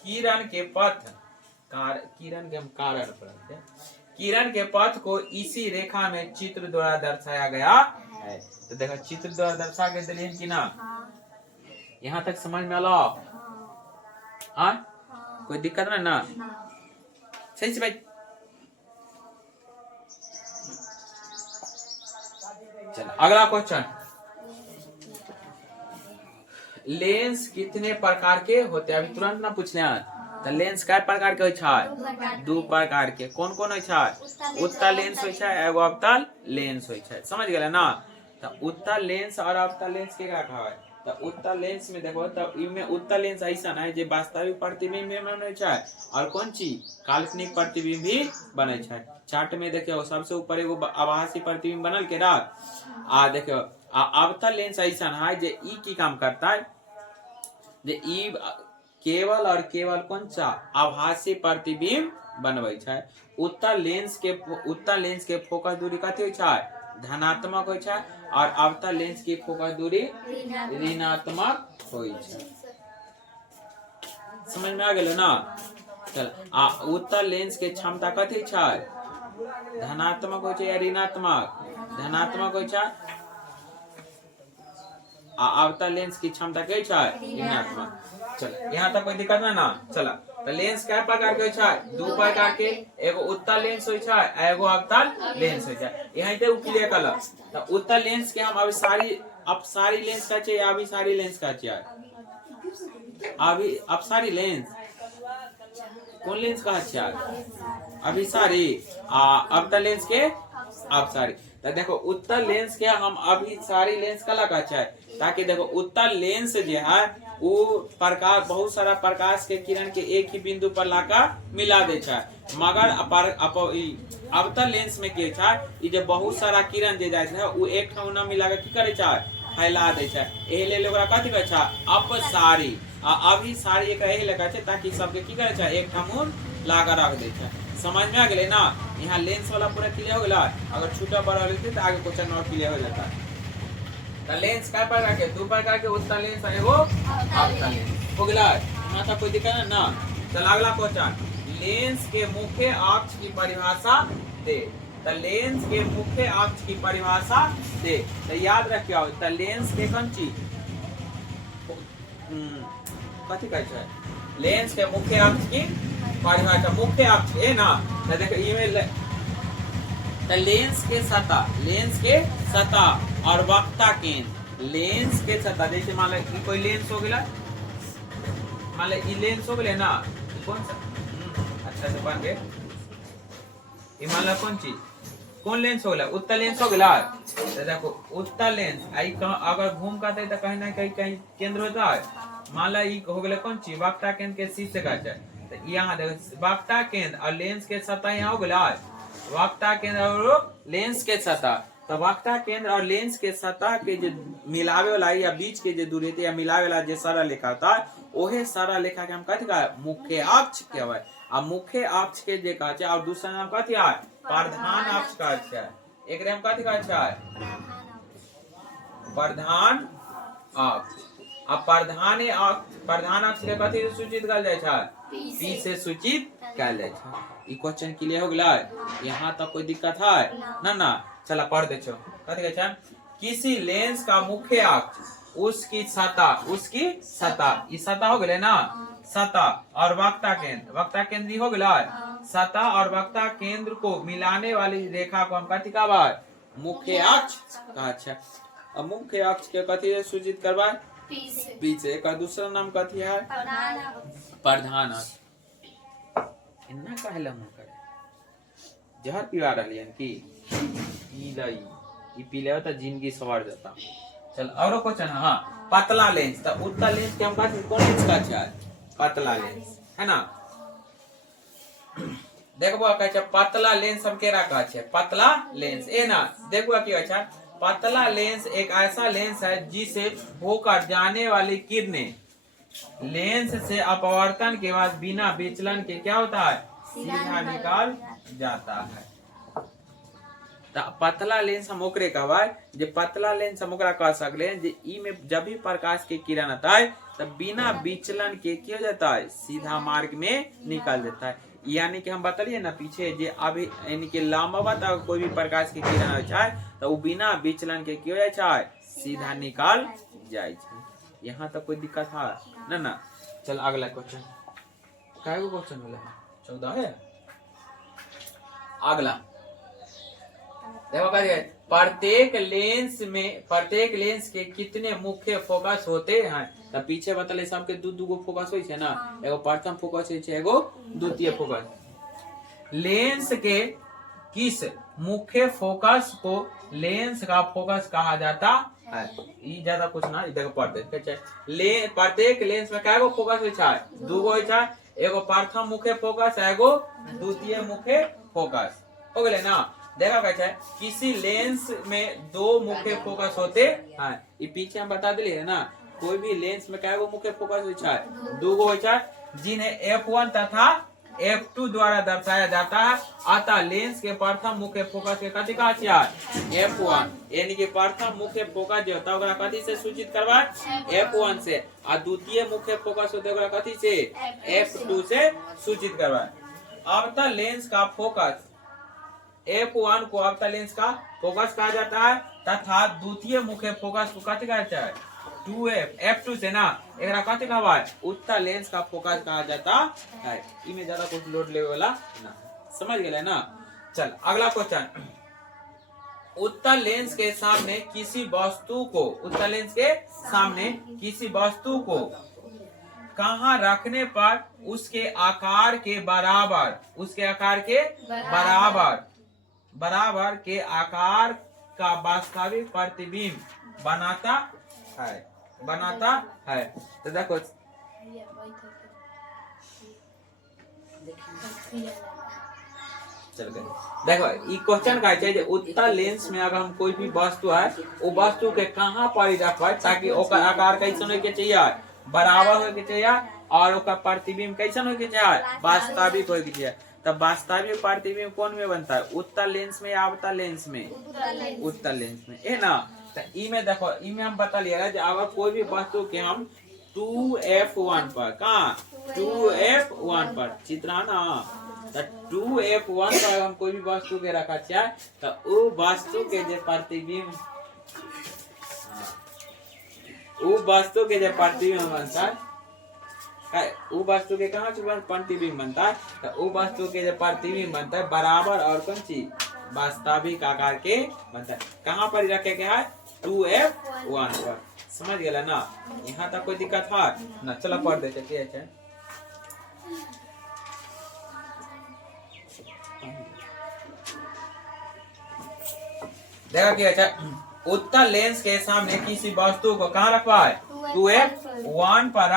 किरण के पथ किरण के पथ को इसी रेखा में चित्र द्वारा दर्शाया गया है। तो देखो चित्र द्वारा दर्शा के दिलिए कि ना, यहाँ तक समझ में आलो? हाँ कोई दिक्कत ना? सही से भाई। चलो अगला क्वेश्चन, लेंस कितने प्रकार के होते हैं? अभी तुरंत ना पूछने हैं। तो लेंस कै प्रकार के होय छै? दू प्रकार के। कौन कौन होय छै? उत्तल लेंस होय छै, एगो अवतल लेंस होय छै। समझ गेले ना? तो उत्तल लेंस और अवतल लेंस के का कहै? तो उत्तल लेंस में देखो तो इमे उत्तल लेंस ऐसा है जे वास्तविक प्रतिबिंब में बनै छै और कौन चीज काल्पनिक प्रतिबिंब भी बनै छै। चार्ट में देखियो सबसे ऊपर एगो आभासी प्रतिबिंब बनल के रह आ देखियो अवतल लेंस ऐसा है जे ई की काम करता है, जे ई केवल और केवल कौन सा आभासी प्रतिबिंब बनबै छै। उत्तल लेंस के फोकस दूरी कथी होय छै धनात्मक होय छै और अवतल लेंस की फोकस दूरी ऋणात्मक होय छै। समझ में आ गेल ना? चल उत्तल लेंस के क्षमता कथी छै धनात्मक होय छै या ऋणात्मक? धनात्मक होय छै। अवतल लेंस की क्षमता क्या है ऋणात्मक। चलो यहाँ तक कोई दिक्कत ना? चला तो लेंस क्या प्रकार के छै? दो प्रकार के, एगो उत्तल लेंस होय छै, एगो अवतल लेंस होय छै। यहीं पे क्लियर कर लो। तो उत्तल लेंस के हम अपसारी लेंस का चाहिए, अभिसारी लेंस का चाहिए? अपसारी लेंस कौन लेंस का चाहिए? अभिसारी। अवतल लेंस के अपसारी। तो देखो उत्तल लेंस के हम अभिसारी लेंस का लगा चाहिए, ताकि देखो उत्तल लेंस जो है वो प्रकाश बहुत सारा प्रकाश के किरण के एक ही बिंदु पर लाकर मिला दे छै, मगर अवतल लेंस में के छै ई जे बहुत सारा किरण जे जाय छै वो एक ठाम न मिला के की करे छै फैला दे छै। एही लेल ओकरा कथि कहै छै अपसारी। अभिसारी एक एही लगा छै ताकि सबके की करे छै एक ठाम लागा रख दे छै। समझ में आ गेले ना? यहाँ लेंस वाला पूरा क्लियर हो गया। अगर छोटा बड़ा रहते तो आगे क्वेश्चन और क्लियर हो जाता है। तो लेंस क्या प्रकार के? दो प्रकार के, उत्तल लेंस है वो अवतल लेंस। हो गया यहाँ तक कोई दिक्कत है ना? चल अगला क्वेश्चन, लेंस के मुख्य अक्ष की परिभाषा दे। तो लेंस के मुख्य अक्ष की परिभाषा दे। तो याद रखियो तो लेंस के कौन चीज कथी कहै छै? लेंस के मुख्य अक्ष की परिभाषा, मुख्य अक्ष है ना? तो देखो ये तो लेंस के सतह और वक्ता केंद्र। लेंस के सतह जैसे मान लो कोई लेंस हो गया, मान लो ये लेंस हो गया ना, कौन सा अच्छा से बन गए, ये मान लो कौन चीज कौन लेंस हो गया? उत्तल लेंस हो गया। तो देखो उत्तल लेंस आई अगर घूम करते तो कहीं ना कहीं केंद्र होता है, मान ला ई हो गेले कौन चीज वक्ता केंद्र के सी से का है तो यहाँ देखो वक्ता केंद्र और लेंस के सतह यहाँ हो गया वक्ता केंद्र और लेंस के सतह तो वक्ता केंद्र और लेंस के सतह के जो मिलावे वाला या बीच के जो दूरी या मिलावे वाला जो सारा लेखा होता है ओहे सारा लेखा के हम कहते हैं मुख्य अक्ष कहवाय आ मुख्य अक्ष के जे कहते हैं और दूसरा नाम कहते हैं प्रधान अक्ष कहते हैं एक हम कहते हैं प्रधान अक्ष अब प्रधान अक्ष के कथी से सूचित कल जाय छै पी से सूचित कल जाय छै ई क्वेश्चन क्लियर हो गेलै यहाँ तक कोई दिक्कत है ना चला पढ़ दे छो कथी कहै छै किसी लेंस का मुख्य अक्ष उसकी सतह ई सतह हो गेलै ना सतह और वक्ता केंद्र हो गेलै सतह और वक्ता केंद्र को मिलाने वाली रेखा को हम कथी कहबै मुख्य अक्ष कहै छै अब मुख्य अक्ष के कथी से सूचित करबै पीछे का दूसरा नाम कथी है प्रधान अक्ष इन्ना कहला मुंह करे जहर पिवा रहलियन की पीलाई ई पीले त जिंदगी सवार जाता चल औरो क्वेश्चन हां पतला लेंस त उत्तल लेंस के हम कहते कौन लेंस का छै पतला लेंस है ना देखबो कहै छै पतला लेंस हम केरा कहै छै पतला लेंस ए ना देखबो की होइ छै पतला लेंस एक ऐसा लेंस है जिसे होकर जाने वाली किरणें लेंस से अपवर्तन के बाद बिना विचलन के क्या होता है सीधा निकाल जाता है पतला लेंस हम ओकरे कहबै जे पतला लेंस हम ओकरा कह सकले जे ई में जब भी प्रकाश के किरण आता है तब बिना विचलन के क्या हो जाता है सीधा मार्ग में निकल जाता है यानी कि हम बतलिए ना पीछे जे अभी यानी कि लंबवत कोई भी प्रकाश के किरण हो जाए तो वो बिना विचलन के क्यों जाए सीधा निकाल जाए यहाँ तक कोई दिक्कत है ना चल अगला क्वेश्चन कागो क्वेश्चन होला 14 है अगला देखो कहिए प्रत्येक लेंस के कितने मुख्य फोकस होते हैं तब पीछे बतले सबके दू गो फोकस होय छै ना एगो प्रथम फोकस होय छै एगो द्वितीय फोकस लेंस के किस मुख्य फोकस को लेंस का फोकस कहा जाता है ई ज्यादा कुछ ना इधर पढ़ते छै प्रत्येक लेंस में कागो फोकस होय छै दू गो होय छै एगो प्रथम मुख्य फोकस एगो द्वितीय मुख्य फोकस हो गेले ना देखा कहै छै किसी लेंस में दो मुख्य फोकस होते हैं ये पीछे हम बता दिए ना कोई भी लेंस में क्या मुख्य फोकस होय छै दो गो होय छै जिन्हें F1 तथा F2 द्वारा दर्शाया जाता है अतः लेंस के प्रथम मुख्य फोकस के कथी कहै छै F1 यानी कि प्रथम मुख्य फोकस जो होता है ओकरा कथी से सूचित करबा F1 से आ द्वितीय मुख्य फोकस होता है ओकरा कथी से F2 से सूचित करबा अवतल लेंस का फोकस F1 को अवतल लेंस का फोकस कहा जाता है तथा द्वितीय मुख्य फोकस को कथी कहै छै 2F F2 से ना एकरा कथी कहबा उत्तल लेंस का फोकस कहा जाता है इमे ज्यादा कुछ लोड लेवे वाला ना समझ गेले ना चल अगला क्वेश्चन उत्तल लेंस के सामने किसी वस्तु को कहाँ रखने पर उसके आकार के बराबर के आकार का वास्तविक प्रतिबिंब बनाता है तो देखो चल देखो ई क्वेश्चन का है उत्तल लेंस में अगर हम कोई भी वस्तु है वो वस्तु के कहाँ पर रखबै ताकि ओकर आकार कैसन होय के चाहिए बराबर होय के चाहिए और ओकर प्रतिबिंब कैसन होय के चाहिए वास्तविक होय के चाहिए तब वास्तविक प्रतिबिंब कौन में बनता है उत्तल लेंस में या अवतल लेंस में उत्तल लेंस में है ना तो ई में देखो ई में हम बता लिया कि अगर कोई भी वस्तु के हम 2F1 पर कहाँ 2F1 पर चित्रा ना तो 2F1 पर हम कोई भी वस्तु के रखा चाहे तो वो वस्तु के जो प्रतिबिंब बनता है वो वस्तु के कहाँ प्रतिबिंब बनता है तो वो वस्तु के जो प्रतिबिंब बनता है बराबर और कौन चीज वास्तविक आकार के बनता है कहाँ पर रखे के है 2F1 पर समझ गया ना यहाँ तक कोई दिक्कत है ना चलो पढ़ देते क्या है देखा क्या उत्तल लेंस के सामने किसी वस्तु को कहाँ रखवा है 2f1 पर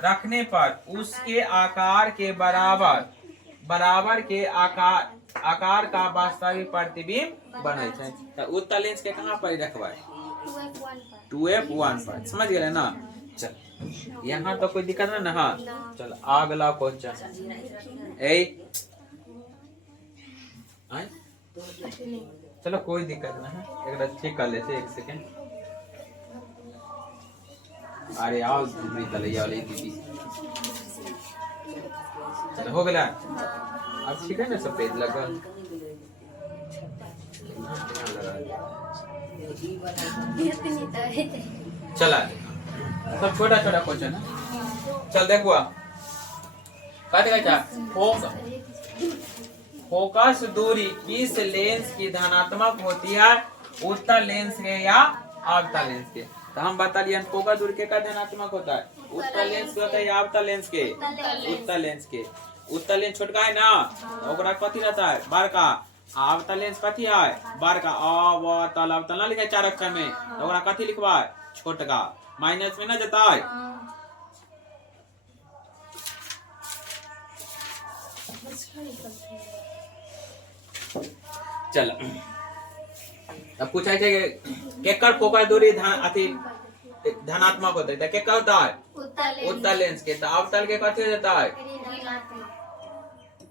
रखने पर उसके आकार के बराबर के आकार का वास्तविक प्रतिबिंब बने छै। तो उत्तल लेंस के कहाँ पर रखबे 2f1 पर, समझ गए ना। चल यहाँ तो कोई दिक्कत नहीं ना। हाँ चल अगला क्वेश्चन चलो कोई दिक्कत नहीं है, एक ठीक कर लेते एक सेकंड। अरे आओ दूसरी तलैया वाली दीदी, चलो हो गया अब ठीक है ना, सफेद लगा चला सब छोटा छोटा क्वेश्चन है। चल देखो फोकस दूरी किस लेंस की धनात्मक होती है, उत्तल लेंस के या अवतल लेंस के। तो हम बता दिए फोकस दूरी के का धनात्मक होता है, उत्तल लेंस के होता है या अवतल लेंस के, उत्तल लेंस के। उत्तल लेंस छोटका है ना, ओकरा कथी रहता है बड़का, अवतल लेंस कथी है बड़का, अवतल अवतल ना लिखे 4 अक्षर में, तो ओकरा कथी लिखबा छोटका, माइनस में ना जता है। चल अब पूछा है केकर फोकस दूरी धनात्मक होता है, क्या होता है उत्तल लेंस के। तो अवतल के कथी देता है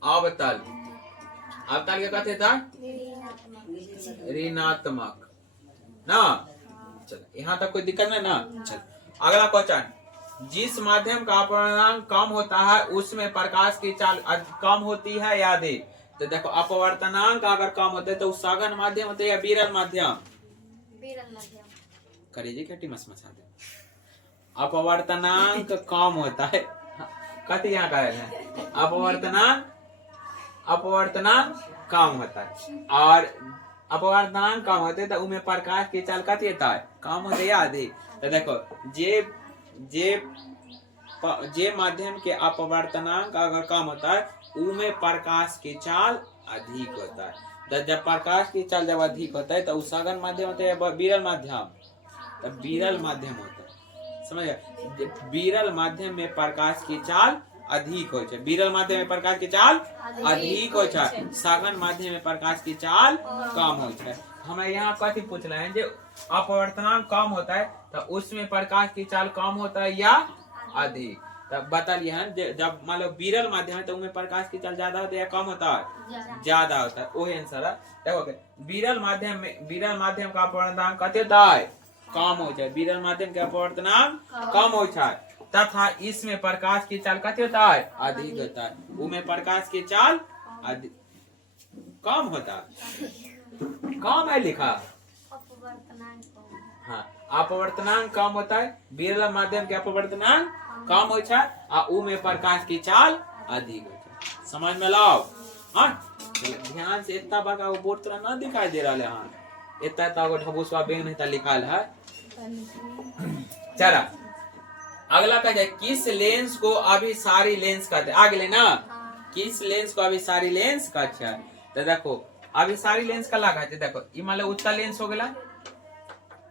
अवतल के कथी देता है ऋणात्मक ना। चल यहाँ तक कोई दिक्कत नहीं ना। चल अगला क्वेश्चन, जिस माध्यम का अपवर्तनांक कम होता है उसमें प्रकाश की चाल कम होती है या अधिक। तो देखो अपवर्तनांक अगर कम होता है तो सघन माध्यम होता है या विरल माध्यम, करिए क्या मसा दे। अपवर्तनांक कम होता है, कथी यहाँ का है अपवर्तनांक कम होता है, और अपवर्तनांक कम होते तो उनमें प्रकाश की चाल कथी होता है कम होता है या अधिक। तो देखो जे माध्यम के अपवर्तनांक अगर कम होता है उनमें प्रकाश की चाल अधिक होता है। तो जब प्रकाश की चाल जब अधिक होता है तो सघन माध्यम होता है विरल माध्यम, तो विरल माध्यम होता है, समझ गए। विरल माध्यम में प्रकाश की चाल अधिक हो छै, विरल माध्यम में प्रकाश की चाल अधिक हो छै, सघन माध्यम में प्रकाश की चाल कम हो छै। हमें यहाँ कथी पूछना है, जो अपवर्तनांक कम होता है तो उसमें प्रकाश की चाल कम होता है या अधिक। तब बता लिया है जब मान लो विरल माध्यम है तो उनमें प्रकाश की चाल ज्यादा होता है या कम होता है ज्यादा होता है, वही आंसर है। देखो विरल माध्यम का अपवर्तनांक कते होता है कम हो जाए, विरल माध्यम के अपवर्तनांक कम हो जाए, तथा इसमें प्रकाश की चाल कते होता है अधिक होता है, उनमें प्रकाश की चाल कम होता है, कम है लिखा। हाँ अपवर्तनांक कम होता है, विरल माध्यम के अपवर्तनांक कम हो जाए और उ में प्रकाश की चाल अधिक हो जाए, समझ में लाओ। हाँ ध्यान से, इतना बड़ा वो बोर्ड तोरा ना दिखाई दे रहा है, हाँ इतना ढबूसवा बेंग नहीं लिखा है। चला अगला कह जाए, किस लेंस को अभिसारी लेंस कहते हैं। आगे लेना, किस लेंस को अभिसारी लेंस कहते हैं। तो देखो अभिसारी लेंस का लगा है, देखो ये मान लो उत्तल लेंस हो गया,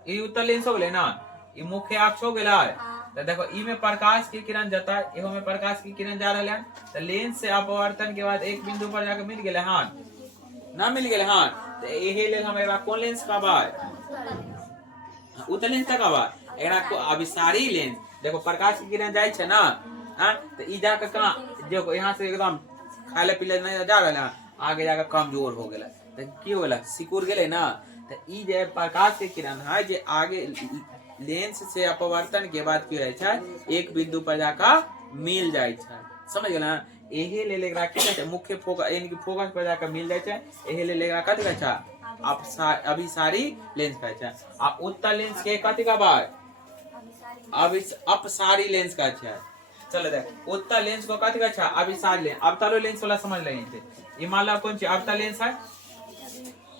ये उत्तल लेंस हो गया ना, ये मुख्य अक्ष हो गया। तो देखो ई में प्रकाश की किरण जाता है, इहो में प्रकाश की किरण जा रहा है, तो लेंस से अपवर्तन के बाद एक बिंदु पर जाकर मिल गया, हाँ ना मिल गया, हाँ तो यही ले हम एकरा कौन लेंस का बा उत्तल लेंस का बा, एकरा को अभिसारी लेंस। देखो प्रकाश की किरण जाए छे ना, हां तो ई जाकर कहां देखो यहाँ से एकदम खाले पीले नहीं जा रहा है, आगे जाकर कमजोर हो गया, तो की होला सिकुड़ गेले ना। तो ई जे प्रकाश के किरण है जे आगे लेंस से अपवर्तन के बाद की होय छै एक बिंदु पर जाकर मिल जाय छै, समझ गेल ना। एहे ले लेकरा की कहै छै मुख्य फोकस, यानी कि फोकस पर जाकर मिल जाय छै, एहे ले लेकरा कथि कहै छै अभिसारी लेंस कहै छै। आ उत्तल लेंस के कथि कहबै अपसारी लेंस कहै छै। चलो देख उत्तल लेंस को कथि कहै छै अभिसारी लेंस। अवतल लेंस वाला समझ लेंगे, ई मान लो कौन चीज अवतल लेंस है,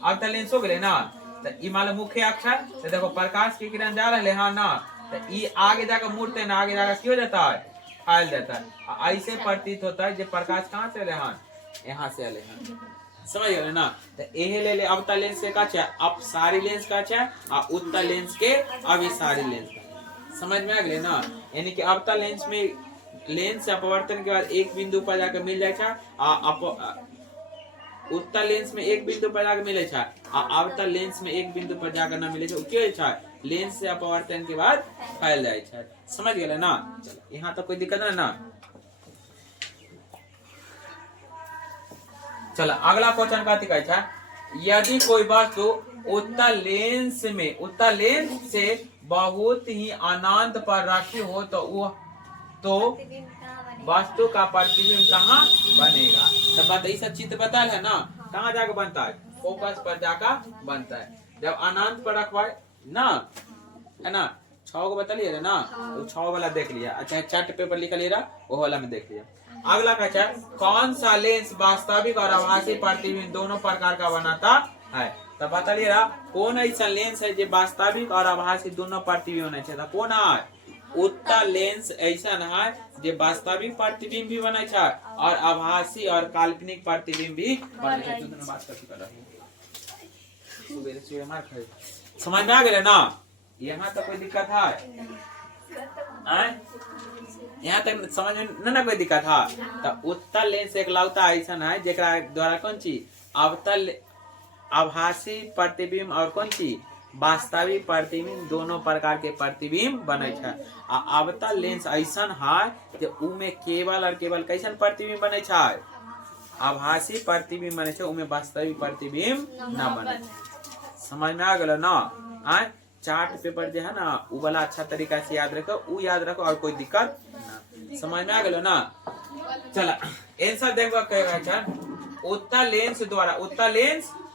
अवतल लेंस हो गेले ना, तो ई मान लो मुख्य अक्ष है, तो देखो प्रकाश की किरण जा रहे हाँ ना, तो ई आगे जाकर मुड़ते ना, आगे जाकर क्यों जाता है फैल जाता है, ऐसे प्रतीत होता है जो प्रकाश कहाँ से हाँ यहाँ से आले हाँ, समझ गए ना। तो यही ले ले अवतल लेंस के का छै अपसारी लेंस का छै, आ उत्तल लेंस के अभिसारी लेंस, समझ में आ गए ना। यानी कि अवतल लेंस में लेंस से अपवर्तन के बाद एक बिंदु पर जाकर मिल जाए छा उत्तल लेंस में एक बिंदु पर जाकर मिले छा अवतल लेंस में एक बिंदु पर जाकर ना मिले छा क्यों छा लेंस से अपवर्तन के बाद फैल जाए छा। समझ गए ना। चलो यहाँ तक कोई दिक्कत है ना। चलो अगला क्वेश्चन का दिखाई छा यदि कोई वस्तु उत्तल लेंस से बहुत ही अनंत पर रखी हो तो वस्तु का प्रतिबिंब कहाँ बनेगा। तो बात ऐसा चित्र बता है ना कहाँ जाकर बनता है फोकस पर जाकर बनता है। जब अनंत पर रखवाए ना है ना 6 को बता लिया ना तो 6 वाला देख लिया। अच्छा चार्ट पेपर लिखा लिया वो वाला में देख लिया। अगला क्या कौन सा लेंस वास्तविक और आभासी प्रतिबिंब दोनों प्रकार का बनाता है। तो बता लिया कौन ऐसा लेंस है जो वास्तविक और आभासी दोनों प्रतिबिंब होना चाहिए। कौन है उत्तल लेंस ऐसा है जो वास्तविक प्रतिबिंब भी बने छा और आभासी और काल्पनिक प्रतिबिंब भी बने छा। समझ में आ गए ना। यहाँ तक कोई दिक्कत है यहाँ तक समझ में ना कोई दिक्कत है। तो उत्तल लेंस एक लौता ऐसा है जेकरा द्वारा कौन चीज अवतल आभासी प्रतिबिंब और कौन चीज वास्तविक प्रतिबिंब दोनों प्रकार के प्रतिबिंब बने छे। अवतल लेंस ऐसा है कि उमे केवल और केवल कैसन प्रतिबिंब बने छे आभासी प्रतिबिंब बने छे उमे वास्तविक प्रतिबिंब ना बने। समझ में आ गया ना। चार्ट पेपर जो है ना वो वाला अच्छा तरीका से याद रखो और कोई दिक्कत ना। समझ में आ गया ना। चला आंसर देखो कहेगा उत्तल लेंस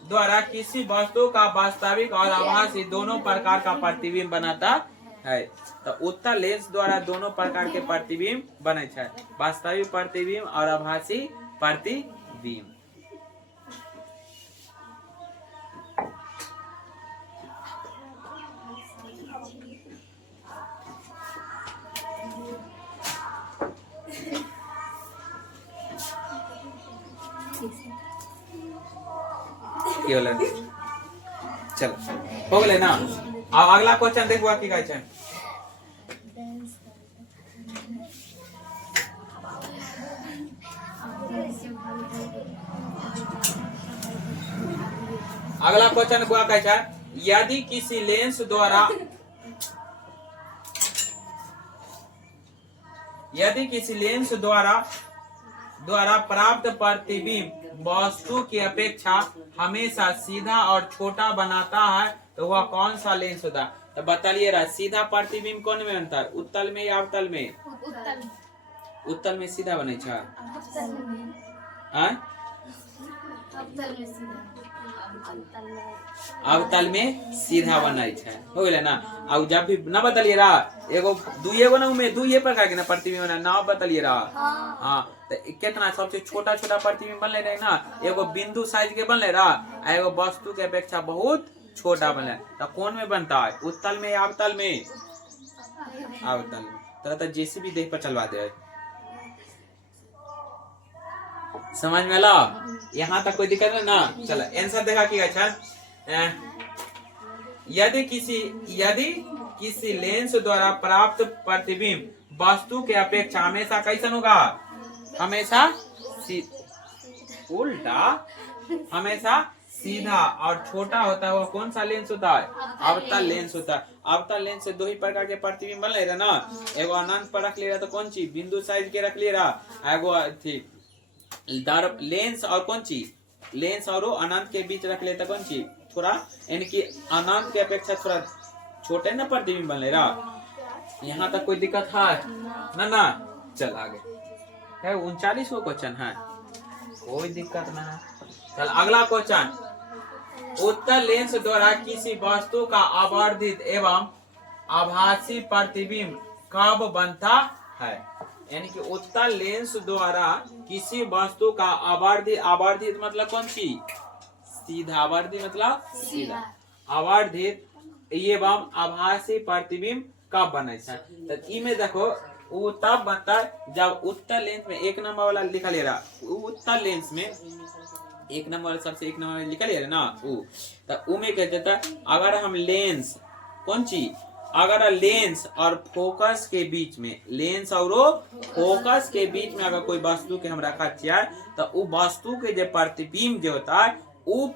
द्वारा किसी वस्तु का वास्तविक और आभासी दोनों प्रकार का प्रतिबिंब बनाता है। तो उत्तल लेंस द्वारा दोनों प्रकार के प्रतिबिंब बने छे वास्तविक प्रतिबिंब और आभासी प्रतिबिंब। चलो हो गए ना। अब अगला क्वेश्चन देखो की कहै छै अगला क्वेश्चन बुआ कहै छै यदि किसी लेंस द्वारा प्राप्त प्रतिबिंब वस्तु की अपेक्षा हमेशा सीधा और छोटा बनाता है तो वह कौन सा लेंस होता है। तो बताइए सीधा प्रतिबिंब कौन में बनता है उत्तल में या अवतल में। उत्तल में सीधा बने छा अवतल में सीधा बनाई छे हो गए ना। अब जब भी ना बतलिए एगो दुइये ना में दुइये प्रकार के ना प्रतिबिंब ना बतलिए हाँ तो कितना सबसे छोटा प्रतिबिंब बनले रहे ना एगो बिंदु साइज के बनले एगो वस्तु के अपेक्षा बहुत छोटा बनले। तो कौन में बनता है उत्तल में या अवतल में। अवतल में। तो जेसीबी देख पर चलवा दे। समझ में ला। यहाँ तक कोई दिक्कत है ना। चलो आंसर देखा कि अच्छा यदि किसी लेंस द्वारा प्राप्त प्रतिबिंब वस्तु के अपेक्षा हमेशा कैसन होगा हमेशा उल्टा हमेशा सीधा और छोटा होता है वो कौन सा लेंस होता है अवतल लेंस होता है। अवतल लेंस से दो ही प्रकार के प्रतिबिंब बन ले रहा ना एगो अनंत पर रख ले रहा तो कौन चीज बिंदु साइज के रख ले रहा एगो लेंस और कौन चीज लेंस और अनंत के बीच रख लेता कौन चीज थोड़ा इनकी अनंत के अपेक्षा थोड़ा छोटे ना प्रतिबिंब बन ले रहा। यहाँ तक कोई दिक्कत है ना। चल आगे है 39 को क्वेश्चन है कोई दिक्कत ना है। चल अगला क्वेश्चन उत्तल लेंस द्वारा किसी वस्तु का आवर्धित एवं आभासी प्रतिबिंब कब बनता है। यानी कि उत्तल लेंस द्वारा किसी वस्तु का आवर्धित मतलब कौन सी सीधा आवर्धित मतलब सीधा आवर्धित एवं आभासी प्रतिबिंब कब बने छे। तो इमे देखो वो तब बनता है जब उत्तल लेंस में एक नंबर वाला लिखा ले रहा उत्तल लेंस में एक नंबर सबसे एक नंबर लिखा ले रहा ना वो तो में कह देता अगर हम लेंस कौन सी अगर लेंस और फोकस के बीच में, लेंस और फोकस के बीच में अगर कोई वस्तु के हम रखा चाहे तो वो वस्तु के जो प्रतिबिंब जो होता है वो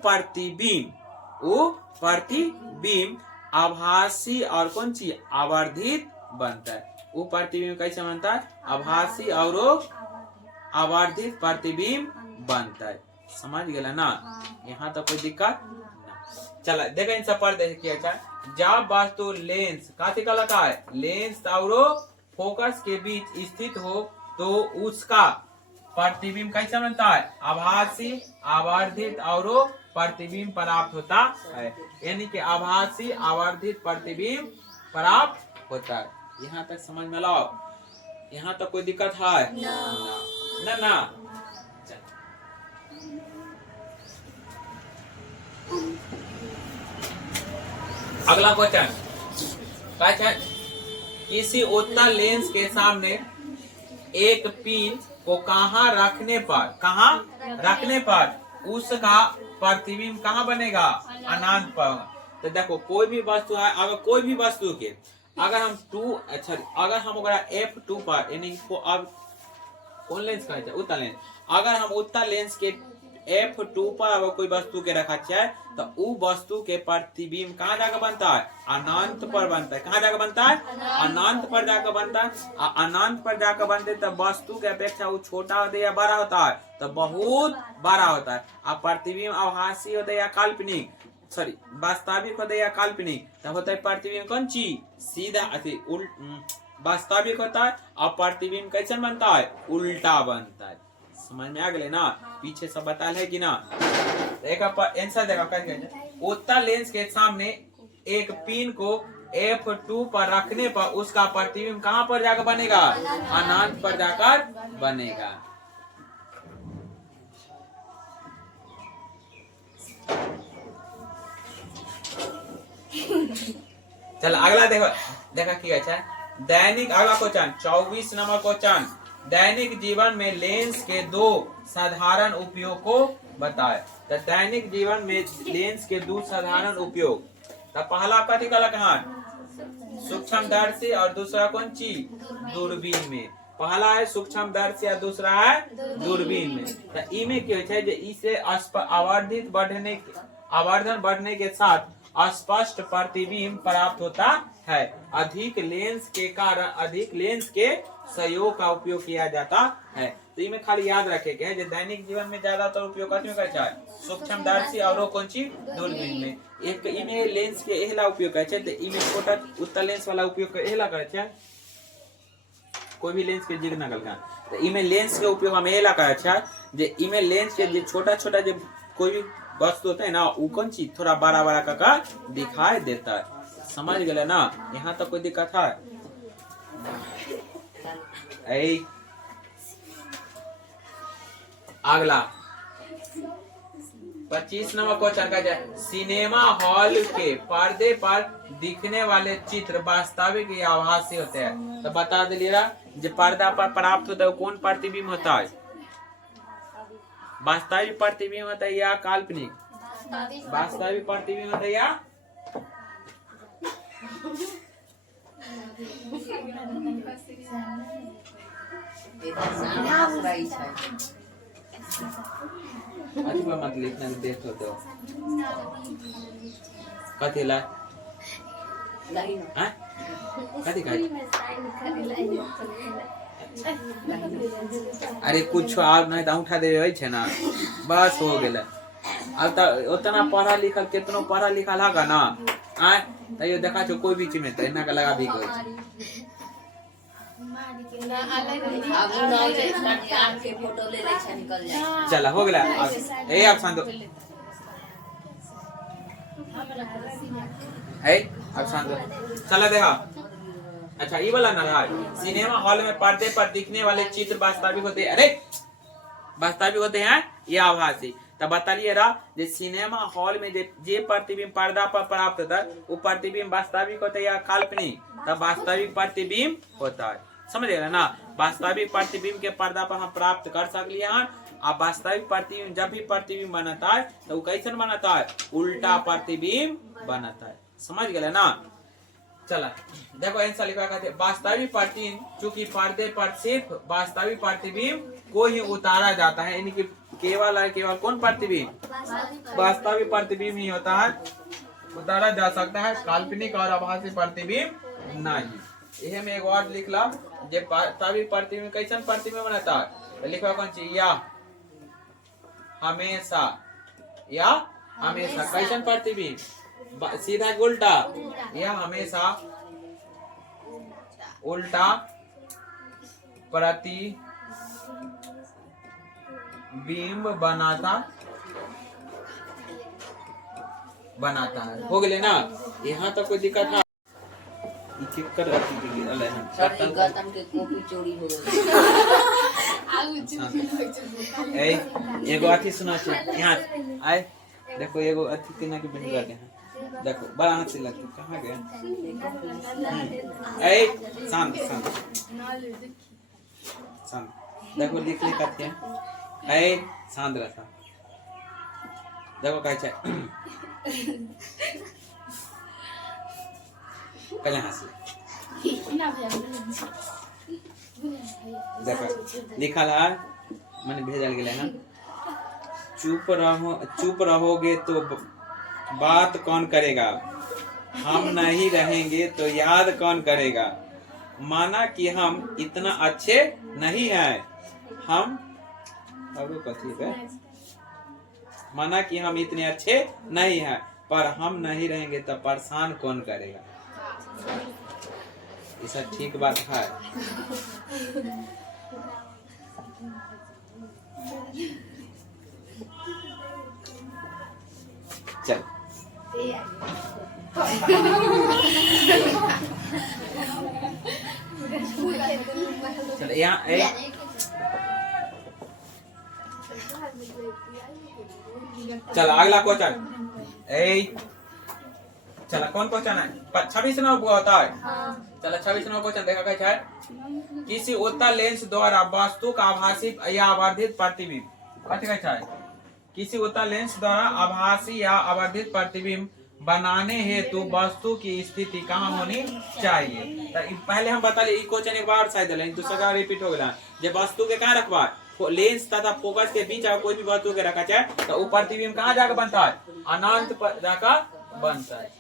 प्रतिबिंब आभासी और कौन सी आवर्धित बनता है। वो प्रतिबिंब कैसे बनता है? आभासी और आवर्धित प्रतिबिंब बनता है। समझ गया ना? यहाँ तो कोई दिक्कत ना। चला देखो इन सब पर देखिए क्या जब वस्तु लेंस काफी का लगा है, लेंस और फोकस के बीच स्थित हो तो उसका प्रतिबिंब कैसे बनता है? आभासी आवर्धित और प्रतिबिंब प्राप्त होता है। यानी कि आभासी आवर्धित प्रतिबिंब प्राप्त होता है। यहाँ तक समझ में लाओ? यहाँ तक कोई दिक्कत है? ना ना। अगला क्वेश्चन, किसी उत्तल लेंस के सामने एक पिन को कहाँ रखने पर उसका प्रतिबिंब कहाँ बनेगा? अनंत पर। तो देखो कोई भी वस्तु है, अगर कोई भी वस्तु के अगर हम अगर हम F2 पर यानी अब कौन लेंस का है? उत्तल लेंस। अगर हम उत्तल लेंस के F2 पर अगर कोई वस्तु के रखा चाहे तो वो वस्तु के प्रतिबिंब कहाँ जाकर बनता है? अनंत पर बनता है। कहाँ जाकर बनता है? अनंत पर जाकर बनता है। अनंत पर जाकर बनते तब वस्तु के अपेक्षा वो छोटा होता है या बड़ा होता है? तो बहुत बड़ा होता है। अब प्रतिबिंब आभासी होता है या काल्पनिक, सॉरी वास्तविक होता है या काल्पनिक? तब होता है प्रतिबिंब कौन चीज? सीधा वास्तविक होता है। और प्रतिबिंब कैसे बनता है? उल्टा बनता है। समझ में आ गए ना? पीछे सब बता है कि ना? एक आंसर देखो, उत्तल लेंस के सामने एक पिन को F2 पर रखने पर उसका प्रतिबिंब कहाँ पर जाकर बनेगा? अनंत पर जाकर बनेगा। चल अगला देखा की अच्छा दैनिक, अगला क्वेश्चन 24 नंबर क्वेश्चन, दैनिक जीवन में लेंस के दो साधारण उपयोग को बताए। तो दैनिक जीवन में लेंस के दो साधारण उपयोग, तो पहला कथी का कहाँ? सूक्ष्मदर्शी और दूसरा कौन चीज? दूरबीन में। पहला है सूक्ष्मदर्शी और दूसरा है दूरबीन में। तो इमें क्या है? इसे आवर्धन बढ़ने के साथ स्पष्ट प्रतिबिंब प्राप्त होता है। अधिक लेंस के कारण अधिक लेंस के सहयोग का उपयोग किया जाता है। तो इमें खाली याद रखे के जो दैनिक जीवन में ज्यादातर उपयोग करता है सूक्ष्मदर्शी और कौन सी? दूरबीन में। एक इमें लेंस के एहला उपयोग करते हैं, तो इमें छोटा उत्तल लेंस वाला उपयोग एहला करते हैं। कोई भी लेंस के जिग न गलका, तो इमें लेंस के उपयोग हम एहला करते हैं जे इमें लेंस के छोटा छोटा जो कोई भी वस्तु होता है ना वो कौन चीज थोड़ा बड़ा बड़ा का दिखाई देता है। समझ गए ना? यहाँ तक कोई दिक्कत है? अगला 25 नंबर क्वेश्चन का है, सिनेमा हॉल के पर्दे पर दिखने वाले चित्र वास्तविक या आभासी होते हैं। तो बता दिलिएगा जो पर्दा पर प्राप्त होता है वो कौन प्रतिबिंब होता है? वास्तविक प्रतिबिंब होता है या काल्पनिक? वास्तविक प्रतिबिंब होता है या मत लिखना देख होते हो कथी ला कथी अरे कुछ आप नहीं तो उठा दे ना बस हो गया। अब तो उतना पढ़ा लिखल कितनो पढ़ा लिखल है ना तैयो देखा छो कोई भी चीज में तो का लगा भी कोई चला हो गया। ए आप शांत है अब शांत चला देखा। अच्छा ये वाला ना सिनेमा हॉल में पर्दे पर दिखने वाले चित्र वास्तविक होते हैं। अरे वास्तविक होते हैं या आभासी? तब बताइए रहा सिनेमा हॉल में जे प्रतिबिंब पर्दा पर प्राप्त होता है वो प्रतिबिंब वास्तविक होता है या काल्पनिक? तब वास्तविक प्रतिबिंब होता है। समझिएगा ना? वास्तविक प्रतिबिंब के पर्दा पर हम प्राप्त कर सकलिए हैं। अब वास्तविक प्रतिबिंब जब भी प्रतिबिंब बनता है तो वो कैसे बनता है? उल्टा प्रतिबिंब बनता है। समझ गए ना? चला देखो आंसर लिखा कहते वास्तविक प्रतिबिंब चूंकि पर्दे पर सिर्फ वास्तविक प्रतिबिंब को ही उतारा जाता है, यानी कि केवल है केवल कौन प्रतिबिंब, वास्तविक प्रतिबिंब ही होता है, उतारा जा सकता है, काल्पनिक और आभासी प्रतिबिंब नहीं। यह में एक वर्ड लिखला जे वास्तविक प्रतिबिंब कैसन प्रतिबिंब बनता है, लिखा कौन चीज या हमेशा, या हमेशा कैसन प्रतिबिंब, सीधा उल्टा, यह हमेशा उल्टा प्रतिबिंब बनाता है। हो गए ना, यहाँ तक कोई दिक्कत है? कर रखी थी गौतम के कॉपी चोरी हो गई। एगो अथी सुना यहाँ आए देखो, एगो अथी केना के बन गए हैं देखो, बड़ा हाथ से लगते कहाँ गए? शांत शांत शांत देखो लिख लिख करते हैं, शांत रहता देखो कैसे पहले हंसी देखो लिखा है मैंने भेजल गया ना, चुप रहोगे तो बात कौन करेगा, हम नहीं रहेंगे तो याद कौन करेगा, माना कि हम इतना अच्छे नहीं हैं, हम माना कि हम इतने अच्छे नहीं हैं, पर हम नहीं रहेंगे तो परेशान कौन करेगा। ये सब ठीक बात है। चल चल यहाँ चल अगला क्वेश्चन चला कौन क्वेश्चन है? 26 नंबर होता है। चला 26 नंबर क्वेश्चन देखा कैसा है, किसी उत्तल लेंस द्वारा वस्तु का आभासी या आवर्धित प्रतिबिंब, कैसा है, किसी उत्तल लेंस द्वारा आभासी या आवर्धित प्रतिबिंब बनाने हेतु वस्तु की स्थिति कहाँ होनी चाहिए। तो पहले हम बता लिए क्वेश्चन एक बार शायद दूसरा रिपीट हो गया, जब वस्तु के कहाँ रखवा लेंस तथा फोकस के बीच अगर कोई भी वस्तु के रखा चाहे तो वो प्रतिबिंब कहाँ जाकर बनता है, अनंत पर जाकर बनता है,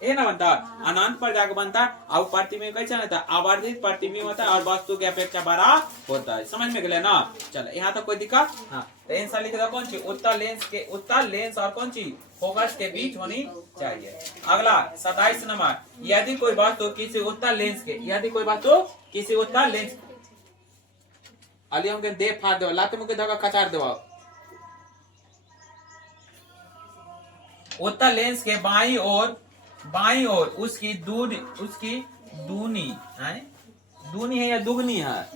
ये ना बनता है, अनंत पर जाकर बनता है। और प्रतिबिंब कैसा रहता है, आवर्धित प्रतिबिंब होता है और वस्तु की अपेक्षा बड़ा होता है। समझ में गया ना? चलो यहाँ तक कोई दिक्कत? हाँ, तो आंसर लिखेगा कौन सी, उत्तल लेंस और कौन सी फोकस के बीच होनी चाहिए। अगला 27 नंबर, यदि कोई वस्तु किसी उत्तल लेंस के, यदि कोई वस्तु किसी उत्तल लेंस अली हमके दे फाड़ दो, लाते मुके धक्का कचार दो। उत्तल लेंस के बाईं ओर उसकी दूनी है, दूनी है या दुगनी है,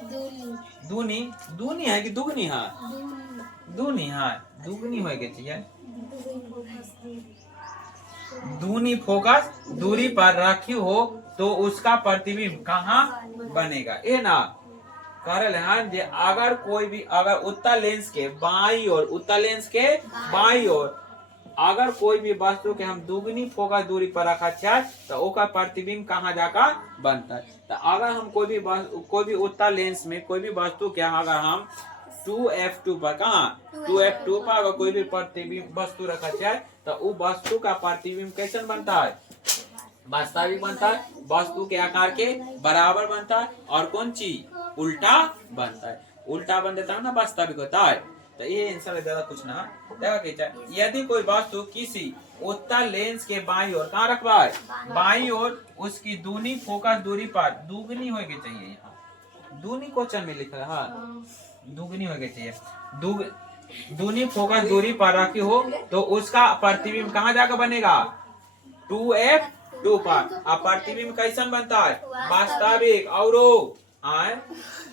दूनी है कि दुगनी है, दूनी है, दुगनी हो के चाहिए। दूनी फोकस दूरी पर रखी हो तो उसका प्रतिबिंब कहाँ बनेगा, ये ना करल है जे अगर कोई भी अगर उत्तल लेंस के बाईं ओर अगर कोई भी वस्तु के हम दुगनी फोकस दूरी पर रखा चाहे तो ओका प्रतिबिंब कहाँ जाकर बनता है। तो अगर हम कोई भी उत्तल लेंस में कोई भी वस्तु के अगर हम 2f2 पर कहाँ 2f2 पर अगर कोई भी प्रतिबिंब वस्तु रखा चाहे तो वो वस्तु का प्रतिबिंब कैसे बनता है, वास्तविक बनता है, वस्तु के आकार के बराबर बनता है और कौन चीज उल्टा बनता है, उल्टा बन देता है ना वास्तविक होता है। तो ये आंसर ज्यादा कुछ ना देखा, यदि कोई वस्तु किसी उत्तल लेंस के बाईं ओर कहाँ रखवा है, बाईं ओर उसकी दूनी फोकस दूरी पर दुगनी होगी चाहिए, यहाँ दूनी क्वेश्चन में लिखा है, हाँ दुगनी होगी चाहिए, दूनी फोकस दूरी पर रखी हो तो उसका प्रतिबिंब कहाँ जाकर बनेगा, 2f2 पर। अब प्रतिबिंब कैसन बनता है, वास्तविक और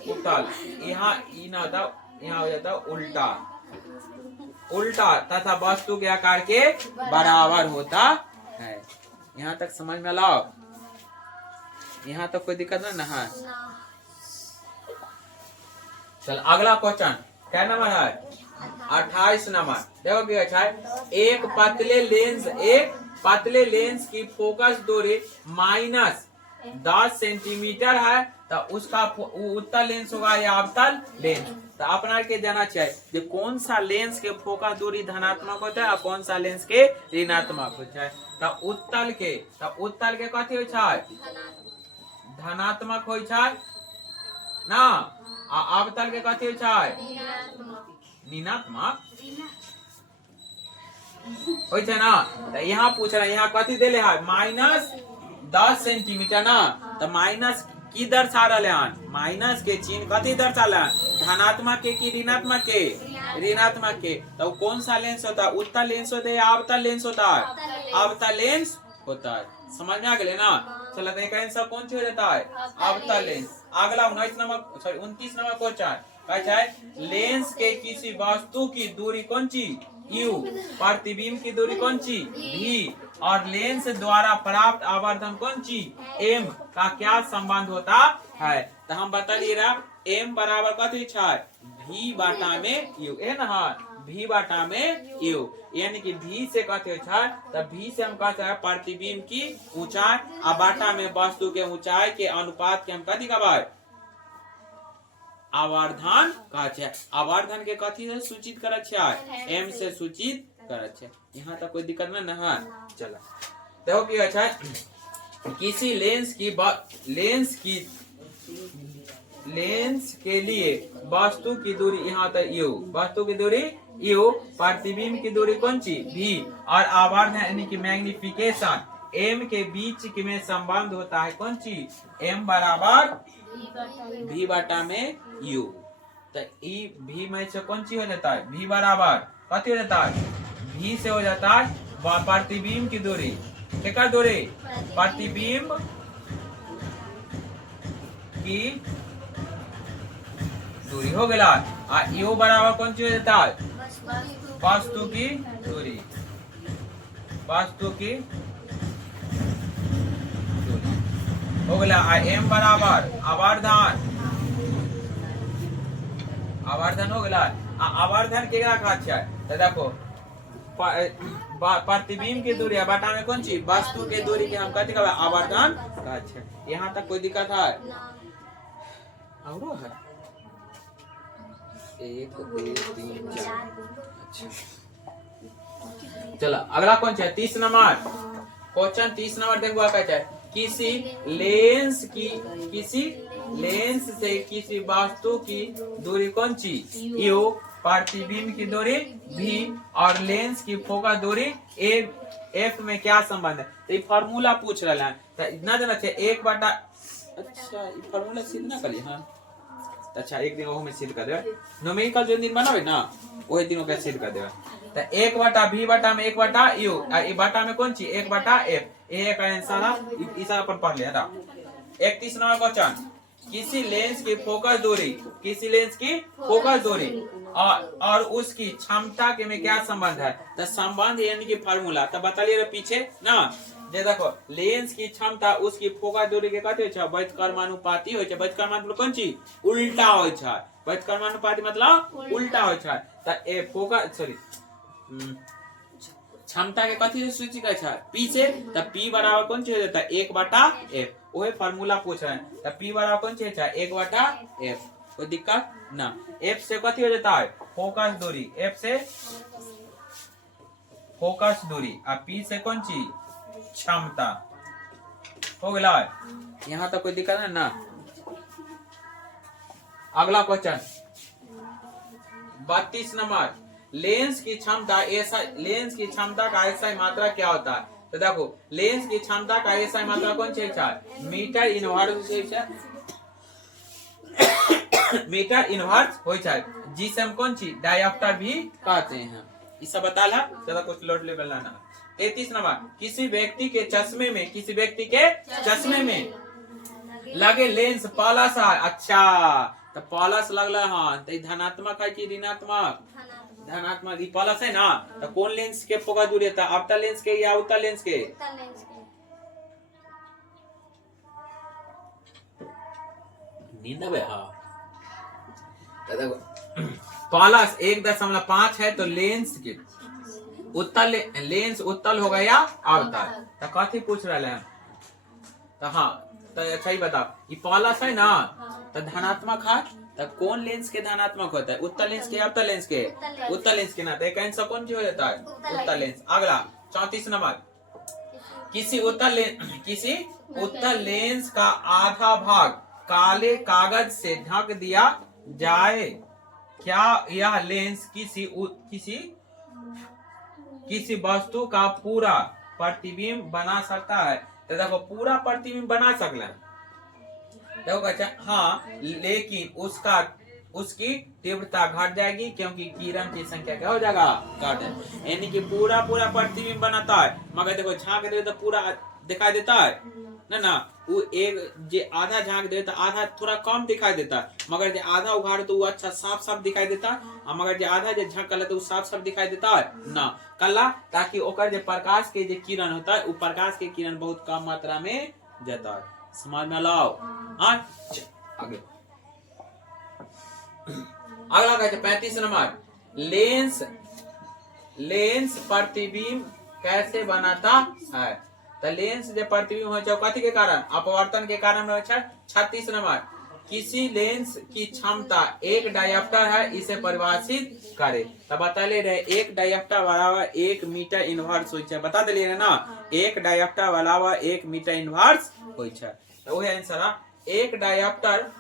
उत्तल, यहाँ हो जाता है उल्टा तथा वस्तु के आकार के बराबर होता है। यहाँ तक समझ में लाओ, यहाँ तक कोई दिक्कत ना है। चल अगला क्वेश्चन क्या नंबर है, 28 नंबर। देखो क्या अच्छा है, एक पतले लेंस की फोकस दूरी 10 सेंटीमीटर है तो उसका उत्तल लेंस होगा या अवतल लेंस। तो अपना के जाना चाहिए जो कौन सा लेंस के फोकस दूरी धनात्मक होता है और कौन सा लेंस के ऋणात्मक होता है। तो उत्तल के कथी होय छै धनात्मक होय छै ना, आ अवतल के कथी होय छै ऋणात्मक होय छै ना। तो यहाँ पूछ रहा है, यहाँ कथी देले है -10 सेंटीमीटर ना, तो माइनस की दर्शा रहे हैं, माइनस के चिन्ह कथी दर्शा रहे हैं धनात्मक के की ऋणात्मक के, ऋणात्मक के। तो कौन सा लेंस होता है उत्तल लेंस होता है या अवतल लेंस होता है, अवतल लेंस होता है। समझ में आ गए ना। चलो तो आंसर कौन सी हो जाता है अवतल लेंस। अगला 29 नंबर क्वेश्चन कहता है लेंस के किसी वस्तु की दूरी कौन सी u, प्रतिबिंब की दूरी कौन सी v, और लेंस द्वारा प्राप्त आवर्धन कौन सी m का क्या संबंध होता है। तो हम बता लिए रहा m बराबर कथी छै v बाटा में u है ना, v बाटा में u, यानी कि v से कथी छै तो v से हम कहते हैं प्रतिबिंब की ऊंचाई आ बाटा में वस्तु के ऊंचाई के अनुपात के हम कथी कहबै आवर्धन कहै छै। आवर्धन के कथी से सूचित करे छै m से सूचित करे छै। यहाँ तक कोई दिक्कत नहीं है। चलो देखो की है किसी लेंस के लिए वस्तु की दूरी यहाँ तक u, वस्तु की दूरी u, प्रतिबिंब की दूरी कौन सी v, और आवर्धन यानी कि मैग्निफिकेशन m के बीच में संबंध होता है कौन सी m बराबर v बाटा में u। तो ई v में से कौन सी हो जाता है v बराबर कथी हो जाता है v से हो जाता है प्रतिबिंब की दूरी, क्या दूरी प्रतिबिंब की दूरी हो गया, और u बराबर कौन सी हो जाता है वस्तु की दूरी, वस्तु की हो गया, m बराबर आवर्धन हो गया। आवर्धन के क्या तो देखो प्रतिबिंब की दूरी बाटा में कौन सी वस्तु के दूरी के हम कहते हैं आवर्धन का। यहाँ तक कोई दिक्कत है और है 1 2 3 4। अच्छा चलो अगला कौन सा 30 नंबर क्वेश्चन। 30 नंबर देखो क्या है किसी लेंस से किसी वस्तु की दूरी कौन सी u, प्रतिबिंब की दूरी v, और लेंस की फोकस दूरी f में क्या संबंध है। तो ये फार्मूला पूछ रहा है तो इतना देना चाहिए 1 बटा। अच्छा ये फार्मूला सिद्ध ना करिए हाँ। अच्छा एक दिन वो में सिद्ध कर देवे न्यूमेरिकल जो दिन बनावे ना वही दिन ओके सिद्ध कर देवे। तो 1 बटा v बटा में 1 बटा u, ये बटा में कौन सी 1 बटा f, एक आंसर है इस पर पढ़ लिया था। 31 नंबर क्वेश्चन किसी लेंस की फोकस दूरी और उसकी क्षमता के में क्या संबंध है। तो संबंध यानी कि फार्मूला तो बता लिए पीछे ना। जे देखो लेंस की क्षमता उसकी फोकस दूरी के कहते छै व्यस्कर्मानुपाती होय छै। व्यस्कर्मानुपाती कौन ची उल्टा होय छै, व्यस्कर्मानुपाती मतलब उल्टा होय छै। त ए फोकस सॉरी क्षमता के कथी से सूचित है p से। त p बराबर कौन ची हो जाता है 1 बटा f, वही फार्मूला पूछ रहे हैं। त p बराबर कौन ची है 1 बटा f, कोई दिक्कत ना। f से कथी हो जाता है फोकस दूरी, f से फोकस दूरी और p से कौन ची क्षमता हो गया। यहाँ तक कोई दिक्कत है ना। अगला क्वेश्चन 32 नंबर लेंस की क्षमता का ऐसा मात्रा क्या होता है। तो देखो लेंस की क्षमता का ऐसा मात्रा कौन सी मीटर इनवर्स मीटर इनवर्स हो जाए, जिसे हम कौन सी डायोप्टर भी कहते हैं। इसे बता ला ज्यादा कुछ लोड लेवल लाना। 33 नंबर किसी व्यक्ति के चश्मे में लगे लेंस प्लस है। अच्छा तो प्लस लगला हाँ तो धनात्मक है कि ऋणात्मक, धनात्मक ई प्लस है ना। तो कौन लेंस के फोकस दूरी है अवतल लेंस के या उत्तल लेंस के। नींद में हाँ तो देखो प्लस 1.5 है तो लेंस के लेंस उत्तल होगा या अवतल। तो कथी पूछ रहे हैं तो हाँ तो अच्छा ही बताओ, ये प्लस है ना तो धनात्मक है, तो कौन लेंस के धनात्मक होता है? उत्तल लेंस के अवतल लेंस के? उत्तल लेंस के ना, तो एक आंसर कौन सी हो जाता है? उत्तल लेंस। अगला 34 नंबर, किसी उत्तल लेंस का आधा भाग काले कागज से ढक दिया जाए, क्या यह लेंस किसी वस्तु का पूरा प्रतिबिंब बना सकता है? तो देखो पूरा प्रतिबिंब बना सकला, देखो अच्छा हाँ, लेकिन उसकी तीव्रता घट जाएगी क्योंकि किरण की संख्या क्या हो जाएगा? घट है। यानी कि पूरा प्रतिबिंब बनाता है, मगर देखो झांक दे तो पूरा दिखाई देता है ना, वो एक जे आधा झांक दे तो आधा थोड़ा कम दिखाई देता है, मगर जे आधा उघाड़ तो वो अच्छा साफ दिखाई देता है, मगर जे आधा जे झांक कला तो वो साफ दिखाई देता है ना कला, ताकि ओकर जे प्रकाश के जे किरण होता है वो प्रकाश के किरण बहुत कम मात्रा में जाता है। समझ में लाओ। आगे अगला कहते 35 नंबर, लेंस प्रतिबिंब कैसे बनाता है? तो लेंस जो प्रतिबिंब हो कथी के कारण? अपवर्तन के कारण हो। 36 नंबर, किसी लेंस की क्षमता एक डायोप्टर है, इसे परिभाषित करे। तो बता ले रहे एक डायोप्टर बराबर 1 मीटर इनवर्स होय छै, बता दिले रहे ना, एक डायोप्टर बराबर 1 मीटर इनवर्स होय छै। तो वही आंसर है, एक डायोप्टर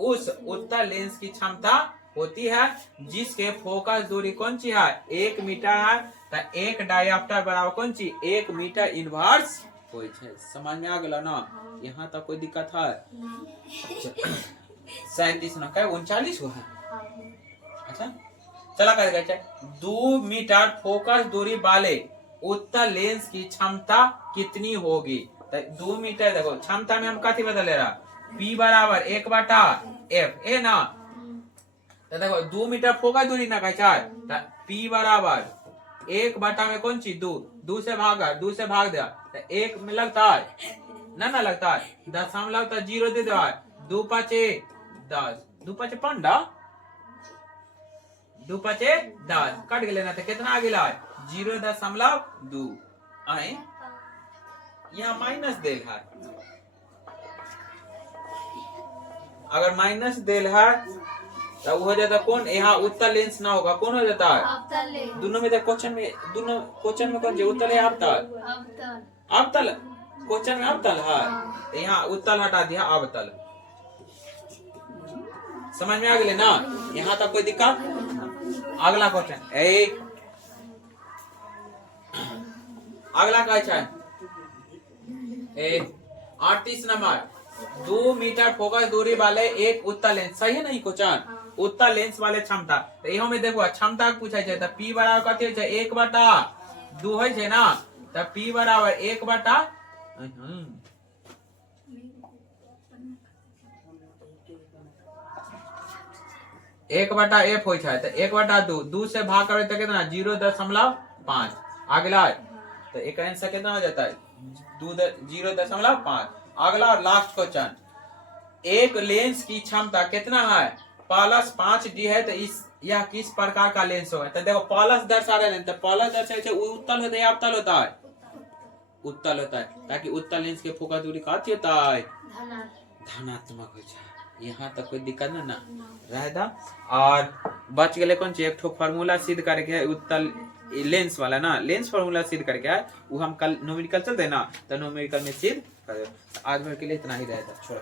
उस उत्तल लेंस की क्षमता होती है जिसके फोकस दूरी कौन सी है? 1 मीटर है, तो एक डायोप्टर बराबर कौन सी? 1 मीटर इनवर्स होय छै। समझ में आ गेल ना? यहाँ तक कोई दिक्कत है? 37 न 39 हो है। अच्छा चला कर 2 मीटर फोकस दूरी वाले उत्तल लेंस की क्षमता कितनी होगी? तो 2 मीटर देखो क्षमता में हम कथी बदल रहा, P बराबर 1/F ए ना, तो देखो 2 मीटर फोकस दूरी ना कहे, तो P बराबर 1 में कौन चीज 2 से भाग दिया तो 1 में लगता है ना लगता है, 0.0 दे दो, 2 5 10, 2 5 15, 2 5 10 कट गए ना, तो कितना आ गया? 0.2 आए, यहाँ माइनस देल है, अगर माइनस देल है तो हो जाता कौन? यहाँ उत्तल लेंस ना होगा, कौन हो जाता है? दोनों में क्वेश्चन में कौन जी उत्तल है अवतल? क्वेश्चन में अवतल है, तो यहाँ उत्तल हटा दिया अवतल। समझ में आ गए ना? यहाँ तक कोई दिक्कत? अगला क्वेश्चन अगला क्वेश्चन 38 नंबर, 2 मीटर फोकस दूरी वाले एक उत्तल लेंस, सही है नहीं क्वेश्चन? उत्तल लेंस वाले क्षमता, तो इहो में देखो क्षमता पूछा है, तो P बराबर कथी है? 1/2 है ना, तो P बराबर 1/, एक बटा F हो, तो 1/2, 2 से भाग करे तो कितना? 0.5। अगला तो एक आंसर कितना हो जाता है? 0.5। अगला लास्ट क्वेश्चन, एक लेंस की क्षमता कितना है? +5D है, तो यह किस प्रकार का लेंस होगा? तो देखो प्लस दर्शा रहे हैं, तो प्लस दर्शा उत्तल होता है या अवतल होता है? उत्तल होता है, ताकि उत्तल लेंस के फोकस दूरी का होता है धनात्मक हो जाए। यहाँ तक कोई दिक्कत ना रहेगा। और बच गए कौन चीज? एक ठो फार्मूला सिद्ध करके उत्तल लेंस वाला ना, लेंस फार्मूला सिद्ध करके है, वो हम कल न्यूमेरिकल चलते ना, तो न्यूमेरिकल में सिद्ध कर। आज भर के लिए इतना ही रहेगा, छोड़ो।